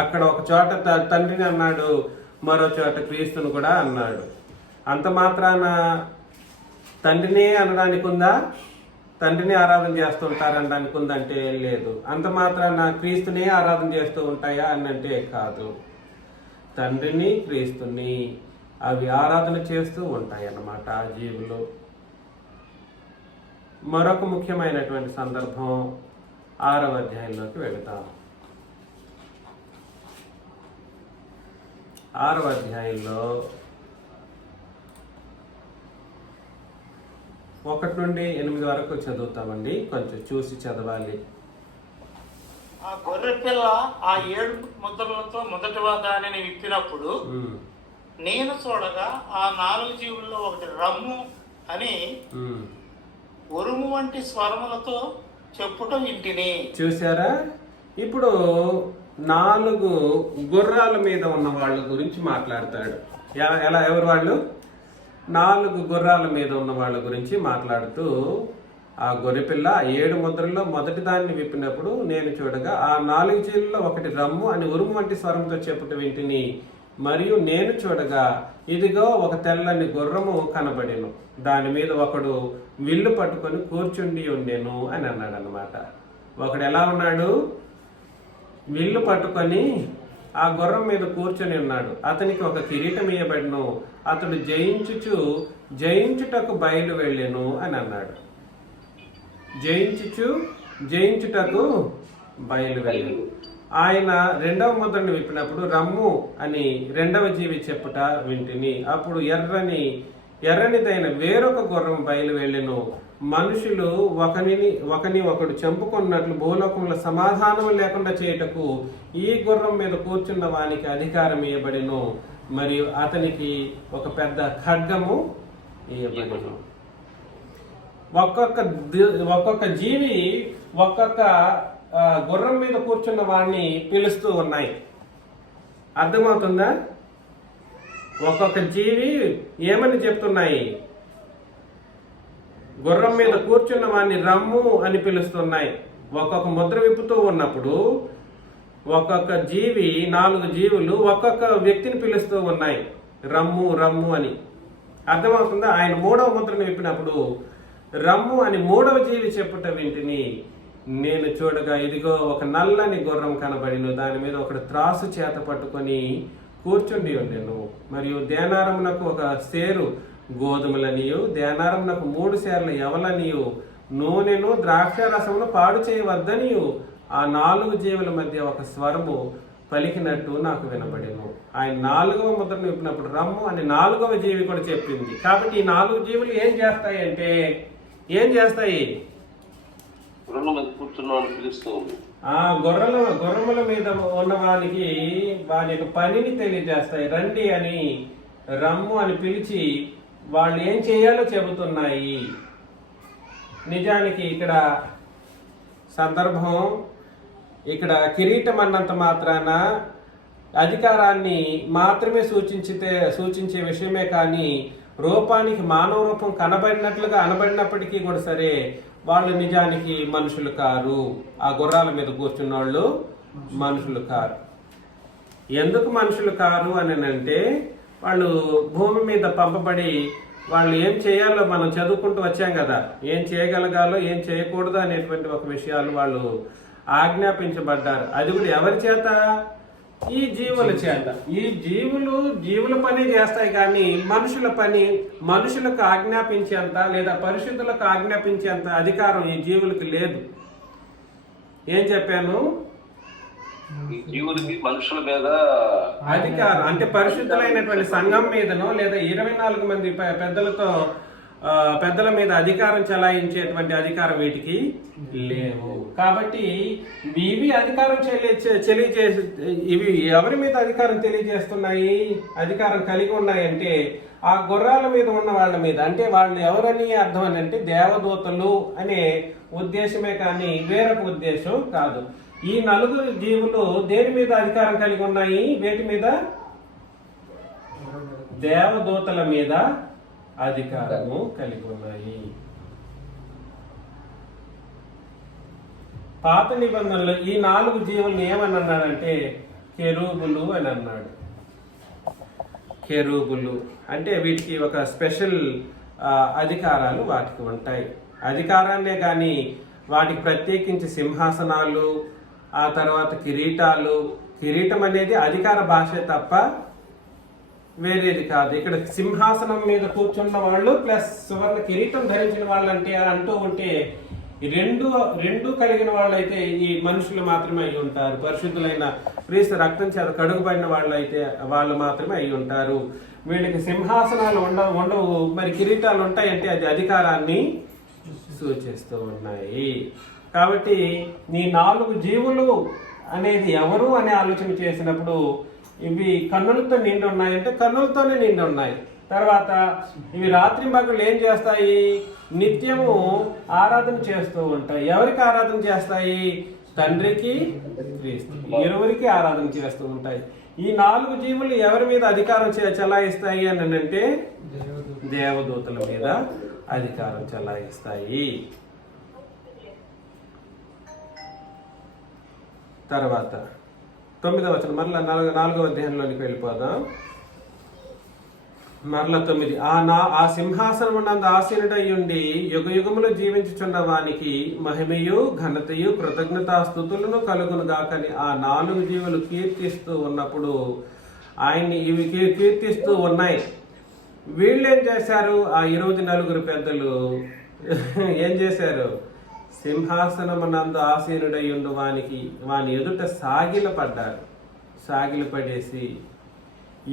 అక్కడ ఒక చోట తండ్రిని అన్నాడు, మరో చోట క్రీస్తుని కూడా అన్నాడు. అంత మాత్రాన తండ్రిని అనడానికి ఉందా? తండ్రిని ఆరాధన చేస్తూ ఉంటారనడానికి ఉందంటే లేదు. అంత మాత్రాన క్రీస్తుని ఆరాధన చేస్తూ ఉంటాయా అని అంటే కాదు. తండ్రిని క్రీస్తుని అవి ఆరాధన చేస్తూ ఉంటాయి అన్నమాట ఆ జీవులు. మరొక ముఖ్యమైనటువంటి సందర్భం 6వ అధ్యాయంలోకి వెళతాం. 6వ అధ్యాయంలో 1 నుండి 8 వరకు చదువుతామండి. కొంచెం చూసి చదవాలి. ఆ గొర్రె పిల్ల ఆ 7 ముద్రలతో మొదటి దానిని విప్పినప్పుడు నేను చూడగా ఆ 4 జీవుల్లో ఒకటి రమ్ము అని ఉరుము వంటి స్వరములతో చెప్పుట వింటిని. చూసారా? ఇప్పుడు 4 గుర్రాల మీద ఉన్న వాళ్ళ గురించి మాట్లాడతాడు. ఎవరు వాళ్ళు? 4 గుర్రాల మీద ఉన్న వాళ్ళ గురించి మాట్లాడుతూ ఆ గొర్రెపిల్ల 7 ముద్రల్లో మొదటి దాన్ని విప్పినప్పుడు నేను చూడగా ఆ 4 జీవుల్లో ఒకటి రమ్ము అని ఉరుము వంటి స్వరంతో చెప్పుట వింటిని. మరియు నేను చూడగా ఇదిగో ఒక తెల్లని గుర్రము కనబడెను, దాని మీద ఒకడు విల్లు పట్టుకొని కూర్చుండి ఉండెను అని అన్నాడు అన్నమాట. ఒకడు ఎలా ఉన్నాడు? విల్లు పట్టుకొని ఆ గుర్రం మీద కూర్చొని ఉన్నాడు. అతనికి ఒక కిరీటం ఇయ్యబడిను, అతడు జయించుటకు బయలు వెళ్ళెను అని అన్నాడు. జయించుటకు బయలు వెళ్ళెను. ఆయన 2వ ముద్రను విప్పినప్పుడు రమ్ము అని 2వ జీవి చెప్పుట వింటిని. అప్పుడు ఎర్రనిదైన వేరొక గుర్రం బయలు వెళ్ళెను. మనుషులు ఒకడు చంపుకున్నట్లు భూలోకంలో సమాధానం లేకుండా చేయుటకు ఈ గుర్రం మీద కూర్చున్న వానికి అధికారం ఇవ్వబడెను. మరియు అతనికి ఒక పెద్ద ఖడ్గము ఇవ్వబడెను. ఒక్కొక్క జీవి ఒక్కొక్క గుర్రం మీద కూర్చున్న వాడిని పిలుస్తూ ఉన్నాయి. అర్థమవుతుందా? ఒక్కొక్క జీవి ఏమని చెప్తున్నాయి? గుర్రం మీద కూర్చున్న వాడిని రమ్ము అని పిలుస్తున్నాయి. ఒక్కొక్క ముద్ర విప్పుతూ ఉన్నప్పుడు ఒక్కొక్క జీవి 4 జీవులు ఒక్కొక్క వ్యక్తిని పిలుస్తూ ఉన్నాయి, రమ్ము రమ్ము అని. అర్థమవుతుందా? ఆయన 3వ ముద్రను విప్పినప్పుడు రమ్ము అని 3వ జీవి చెప్పుట వింటిని. నేను చూడగా ఇదిగో ఒక నల్లని గుర్రం కనబడిను, దాని మీద ఒకడు త్రాసు చేత పట్టుకొని కూర్చుండి ఉండెను. మరియు దేనారమునకు ఒక సేరు గోధుమలనియు దేనారమునకు 3 సేర్ల యవలనియు నూనెను ద్రాక్ష రసమును పాడు చేయవద్దనియు ఆ 4 జీవుల మధ్య ఒక స్వరము పలికినట్టు నాకు వినబడెను. ఆయన 4వ ముద్రను విప్పినప్పుడు రమ్ము అని 4వ జీవి కూడా చెప్పింది. కాబట్టి ఈ 4 జీవులు ఏం చేస్తాయి అంటే ఆ గుర్రముల మీద ఉన్న వానికి వాని యొక్క పనిని తెలియజేస్తాయి. రండి అని రమ్ము అని పిలిచి వాళ్ళు ఏం చేయాలో చెబుతున్నాయి. నిజానికి ఇక్కడ సందర్భం, ఇక్కడ కిరీటం అన్నంత మాత్రాన అధికారాన్ని మాత్రమే సూచించే విషయమే కానీ రూపానికి మానవ రూపం కనబడినట్లుగా అనబడినప్పటికీ కూడా సరే వాళ్ళు నిజానికి మనుషులు కారు. ఆ గుర్రాల మీద కూర్చున్న వాళ్ళు మనుషులు కారు. ఎందుకు మనుషులు కారు అని అంటే వాళ్ళు భూమి మీద పంపబడి వాళ్ళు ఏం చేయాలో మనం చదువుకుంటూ వచ్చాం కదా, ఏం చేయగలగాలో ఏం చేయకూడదు అనేటువంటి ఒక విషయాలు వాళ్ళు ఆజ్ఞాపించబడ్డారు. అది కూడా ఎవరి చేత? ఈ జీవుల చేత. ఈ జీవుల పని చేస్తాయి కానీ మనుషులకు ఆజ్ఞాపించేంత లేదా పరిశుద్ధులకు ఆజ్ఞాపించేంత అధికారం ఈ జీవులకు లేదు. ఏం చెప్పాను? జీవులకి మనుషుల మీద అధికారం అంటే పరిశుద్ధులైనటువంటి సంఘం మీదనో లేదా 24 మంది పెద్దల మీద అధికారం చెలాయించేటువంటి అధికారం వీటికి లేవు. కాబట్టి ఇవి అధికారం ఇవి ఎవరి మీద అధికారం తెలియజేస్తున్నాయి, అధికారం కలిగి ఉన్నాయంటే ఆ గుర్రాల మీద ఉన్న వాళ్ళ మీద. అంటే వాళ్ళు ఎవరని అర్థం అని అంటే దేవదూతలు అనే ఉద్దేశమే కానీ వేరొక ఉద్దేశం కాదు. ఈ 4 జీవులు దేని మీద అధికారం కలిగి ఉన్నాయి? వేటి మీద? దేవదూతల మీద అధికారము కలిగి ఉన్నాయి. పాత నిబంధనలో ఈ 4 జీవులను ఏమని అన్నాడంటే కెరూబులు అని అన్నాడు. కెరూబులు అంటే వీటికి ఒక స్పెషల్ అధికారాలు వాటికి ఉంటాయి. అధికారాన్నే కానీ వాటికి ప్రత్యేకించి సింహాసనాలు, ఆ తర్వాత కిరీటం అనేది అధికార భాష తప్ప వేరేది కాదు. ఇక్కడ సింహాసనం మీద కూర్చున్న వాళ్ళు ప్లస్ సువర్ణ కిరీటం ధరించిన వాళ్ళు అంటే అంటూ ఉంటే ఈ రెండు కలిగిన వాళ్ళైతే ఈ మనుషులు మాత్రమే అయి ఉంటారు. పరిశుద్ధులైన క్రీస్తు రక్తం చేత కడుగుబడిన వాళ్ళు మాత్రమే అయి ఉంటారు. వీళ్ళకి సింహాసనాలు ఉండవు, మరి కిరీటాలు ఉంటాయంటే అది అధికారాన్ని సూచిస్తూ ఉన్నాయి. కాబట్టి ఈ 4 జీవులు అనేది ఎవరు అనే ఆలోచన చేసినప్పుడు ఇవి కన్నులతో నిండి ఉన్నాయంటే కన్నులతోనే నిండి ఉన్నాయి. తర్వాత ఇవి రాత్రి పగలు ఏం చేస్తాయి? నిత్యము ఆరాధన చేస్తూ ఉంటాయి. ఎవరికి ఆరాధన చేస్తాయి? తండ్రికి, క్రీస్తు, ఇరువురికి ఆరాధన చేస్తూ ఉంటాయి. ఈ 4 జీవులు ఎవరి మీద అధికారం చెలాయిస్తాయి అని అంటే దేవదూతల మీద అధికారం చెలాయిస్తాయి. తర్వాత 9వ వచనం, మరలా 4వ అధ్యాయంలోనికి వెళ్ళిపోదాం. మరలా 9, ఆ సింహాసనమునందు ఆసీనుడయ్యుండి యుగయుగములు జీవించుచున్న వానికి మహిమయు ఘనతయు కృతజ్ఞతాస్తుతులను కలుగును గాకని ఆ 4 జీవులు కీర్తిస్తూ ఉన్నప్పుడు ఆయన్ని ఇవి కీర్తిస్తూ ఉన్నాయి. వీళ్ళు ఏం చేశారు? ఆ 24 పెద్దలు ఏం చేశారు? సింహాసనమునందు ఆసీనుడయ్యుండు వాని ఎదుట సాగిలపడ్డారు. సాగిలపడేసి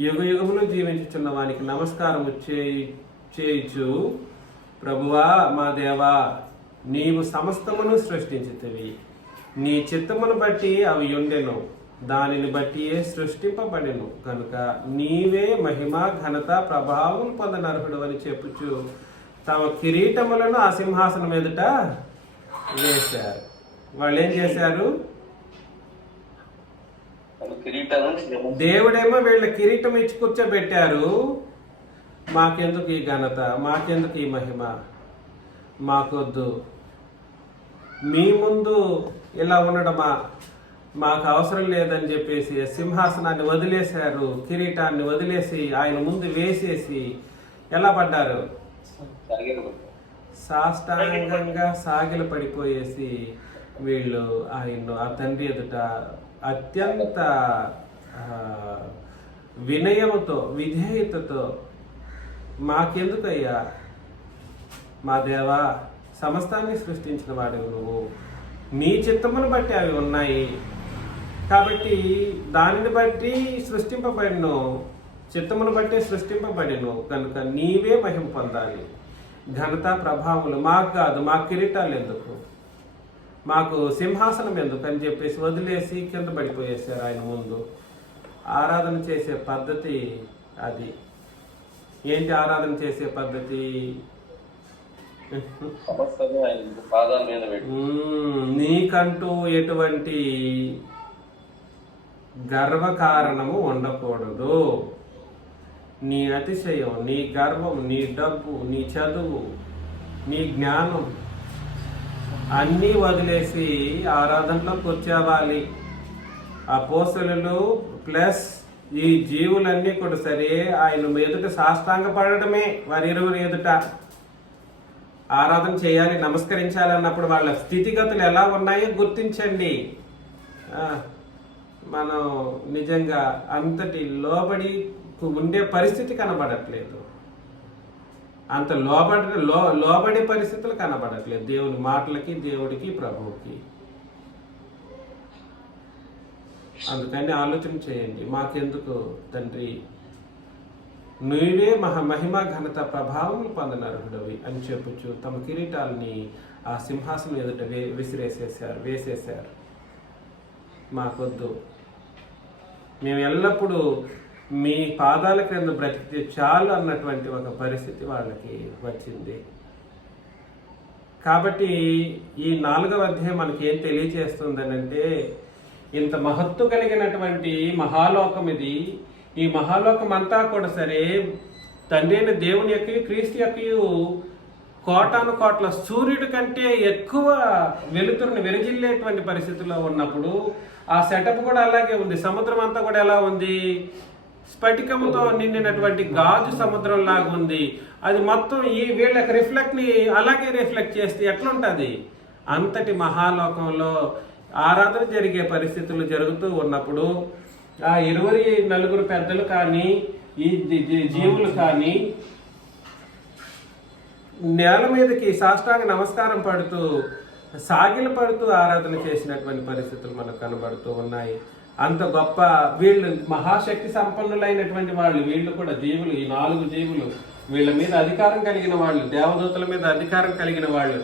యుగయుగములు జీవించుచున్న వానికి నమస్కారము చేయుచు, ప్రభువా మా దేవా, నీవు సమస్తమును సృష్టించితివి, నీ చిత్తమును బట్టి అవి ఉండెను, దానిని బట్టియే సృష్టింపబడెను కనుక నీవే మహిమ ఘనత ప్రభావం పొందనర్హుడు అని చెప్పుచు తమ కిరీటములను ఆ సింహాసనం ఎదుట వేశారు. వాళ్ళు ఏం చేశారు? దేవుడేమో వీళ్ళ కిరీటం ఇచ్చి కూర్చోబెట్టారు. మాకెందుకు ఈ ఘనత, మాకెందుకు ఈ మహిమ, మాకొద్దు, మీ ముందు ఇలా ఉండడమా, మాకు అవసరం లేదని చెప్పేసి సింహాసనాన్ని వదిలేశారు. కిరీటాన్ని వదిలేసి ఆయన ముందు వేసేసి ఎలా పడ్డారు? సాష్టాంగంగా సాగిల పడిపోయేసి వీళ్ళు ఆయన్ను ఆ తండ్రి ఎదుట అత్యంత వినయముతో విధేయతతో, మాకెందుకయ్యా మా దేవా, సమస్తాన్ని సృష్టించిన వాడివి నువ్వు, నీ చిత్తమును బట్టి అవి ఉన్నాయి కాబట్టి దానిని బట్టి సృష్టింపబడిను, చిత్తమును బట్టి సృష్టింపబడిను కనుక నీవే మహిమ పొందాలి. ఘనత ప్రభావములు మాకు కాదు, మా కిరీటాలు ఎందుకు, మాకు సింహాసనం ఎందుకు అని చెప్పేసి వదిలేసి కింద పడిపోయేసారు ఆయన ముందు. ఆరాధన చేసే పద్ధతి అది. ఏంటి ఆరాధన చేసే పద్ధతి? నీకంటూ ఎటువంటి గర్వకారణము ఉండకూడదు. నీ అతిశయం, నీ గర్వం, నీ డబ్బు, నీ చదువు, నీ జ్ఞానం అన్నీ వదిలేసి ఆరాధనలో కూర్చోవాలి. అపోస్తలులు ప్లస్ ఈ జీవులన్నీ కూడా సరే ఆయన ఎదుట సాష్టాంగ పడడమే, వారి ఇరువురు ఎదుట ఆరాధన చేయాలి, నమస్కరించాలి అన్నప్పుడు వాళ్ళ స్థితిగతులు ఎలా ఉన్నాయో గుర్తించండి. మనం నిజంగా అంతటి లోబడి ఉండే పరిస్థితి కనబడట్లేదు, అంత లోబడే పరిస్థితులు కనబడట్లేదు దేవుని మాటలకి, దేవుడికి, ప్రభువుకి. అందుకని ఆలోచన చేయండి, మాకెందుకు తండ్రి, నువ్వే మహిమ ఘనత ప్రభావం పొందనర్హుడవి అని చెప్పుచు తమ కిరీటాలని ఆ సింహాసనం ఎదుట వేసేశారు. మాకొద్దు, మేము ఎల్లప్పుడూ మీ పాదాల క్రింద బ్రతికితే చాలు అన్నటువంటి ఒక పరిస్థితి వాళ్ళకి వచ్చింది. కాబట్టి ఈ 4వ అధ్యాయం మనకి ఏం తెలియజేస్తుందనంటే, ఇంత మహత్తు కలిగినటువంటి మహాలోకం ఇది. ఈ మహాలోకం అంతా కూడా సరే తండ్రి అయిన దేవుని యొక్క, క్రీస్తు యొక్క కోటాను కోట్ల సూర్యుడి కంటే ఎక్కువ వెలుతురుని వెరజిల్లేటువంటి పరిస్థితుల్లో ఉన్నప్పుడు ఆ సెటప్ కూడా అలాగే ఉంది. సముద్రం అంతా కూడా ఎలా ఉంది? స్ఫటికముతో నిండినటువంటి గాజు సముద్రం లాగా ఉంది. అది మొత్తం ఈ వీళ్ళకి రిఫ్లెక్ట్ని అలాగే రిఫ్లెక్ట్ చేస్తే ఎట్లుంటుంది? అంతటి మహాలోకంలో ఆరాధన జరిగే పరిస్థితులు జరుగుతూ ఉన్నప్పుడు ఆ 24 పెద్దలు కానీ, ఈ జీవులు కానీ నేల మీదకి సాష్టాంగ నమస్కారం పడుతూ సాగిల పడుతూ ఆరాధన చేసినటువంటి పరిస్థితులు మనకు కనబడుతూ ఉన్నాయి. అంత గొప్ప వీళ్ళు మహాశక్తి సంపన్నులైనటువంటి వాళ్ళు. వీళ్ళు కూడా జీవులు, ఈ 4 జీవులు, వీళ్ళ మీద అధికారం కలిగిన వాళ్ళు, దేవదూతల మీద అధికారం కలిగిన వాళ్ళు.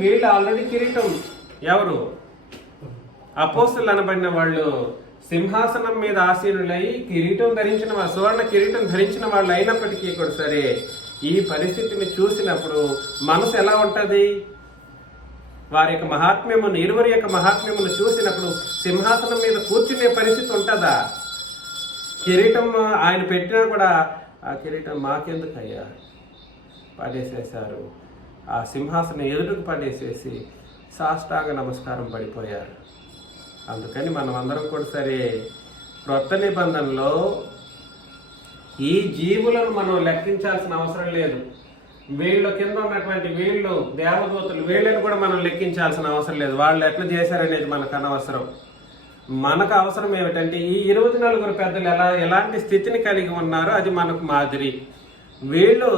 వీళ్ళు ఆల్రెడీ కిరీటం, ఎవరు అపోస్తలులు అనబడిన వాళ్ళు సింహాసనం మీద ఆసీనులై కిరీటం ధరించిన వాళ్ళు, సువర్ణ కిరీటం ధరించిన వాళ్ళు అయినప్పటికీ కూడా సరే, ఈ పరిస్థితిని చూసినప్పుడు మనసు ఎలా ఉంటది? వారి యొక్క మహాత్మ్యమును, ఇరువురి యొక్క మహాత్మ్యమును చూసినప్పుడు సింహాసనం మీద కూర్చునే పరిస్థితి ఉంటుందా? కిరీటం ఆయన పెట్టినా కూడా ఆ కిరీటం మాకెందుకు అయ్యా, పడేసేశారు. ఆ సింహాసనం ఎదురుకు పడేసేసి సాష్టాంగ నమస్కారం పడిపోయారు. అందుకని మనం అందరం కూడా సరే, క్రొత్త నిబంధనలో ఈ జీవులను మనం లెక్కించాల్సిన అవసరం లేదు. వీళ్ళ కింద ఉన్నటువంటి వీళ్ళు దేవదూతలు, వీళ్ళని కూడా మనం లెక్కించాల్సిన అవసరం లేదు. వాళ్ళు ఎట్లా చేశారనేది మనకు అనవసరం. మనకు అవసరం ఏమిటంటే ఈ 24 పెద్దలు ఎలాంటి స్థితిని కలిగి ఉన్నారో అది మనకు మాదిరి. వీళ్ళు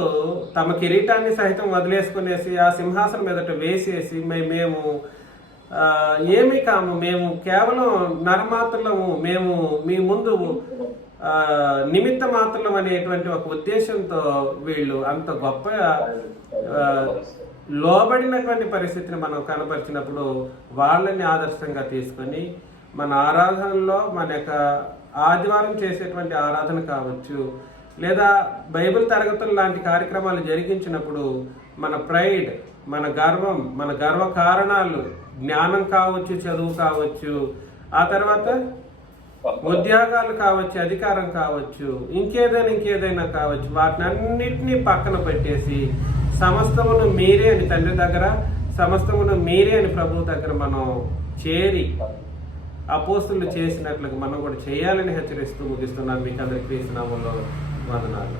తమ కిరీటాన్ని సహితం వదిలేసుకునేసి ఆ సింహాసనం ఎదుట వేసేసి మేము ఏమీ కాము, మేము కేవలం నరమాత్రలము, మేము మీ ముందు నిమిత్త మాత్రం అనేటువంటి ఒక ఉద్దేశంతో వీళ్ళు అంత గొప్ప లోబడినటువంటి పరిస్థితిని మనం కనపరిచినప్పుడు వాళ్ళని ఆదర్శంగా తీసుకొని మన ఆరాధనలో, మన యొక్క ఆదివారం చేసేటువంటి ఆరాధన కావచ్చు, లేదా బైబిల్ తరగతులు లాంటి కార్యక్రమాలు జరిగించినప్పుడు మన ప్రైడ్, మన గర్వం, మన గర్వ కారణాలు, జ్ఞానం కావచ్చు, చదువు కావచ్చు, ఆ తర్వాత ఉద్యోగాలు కావచ్చు, అధికారం కావచ్చు, ఇంకేదైనా కావచ్చు, వాటిని అన్నిటినీ పక్కన పెట్టేసి సమస్తమును మీరే అని తండ్రి దగ్గర, సమస్తమును మీరే అని ప్రభువు దగ్గర మనం చేరి అపోస్తులు చేసినట్లుగా మనం కూడా చేయాలని హెచ్చరిస్తూ ముగిస్తున్నాను. మీకు అందరికీ క్రీస్తు నామములో వందనాలు.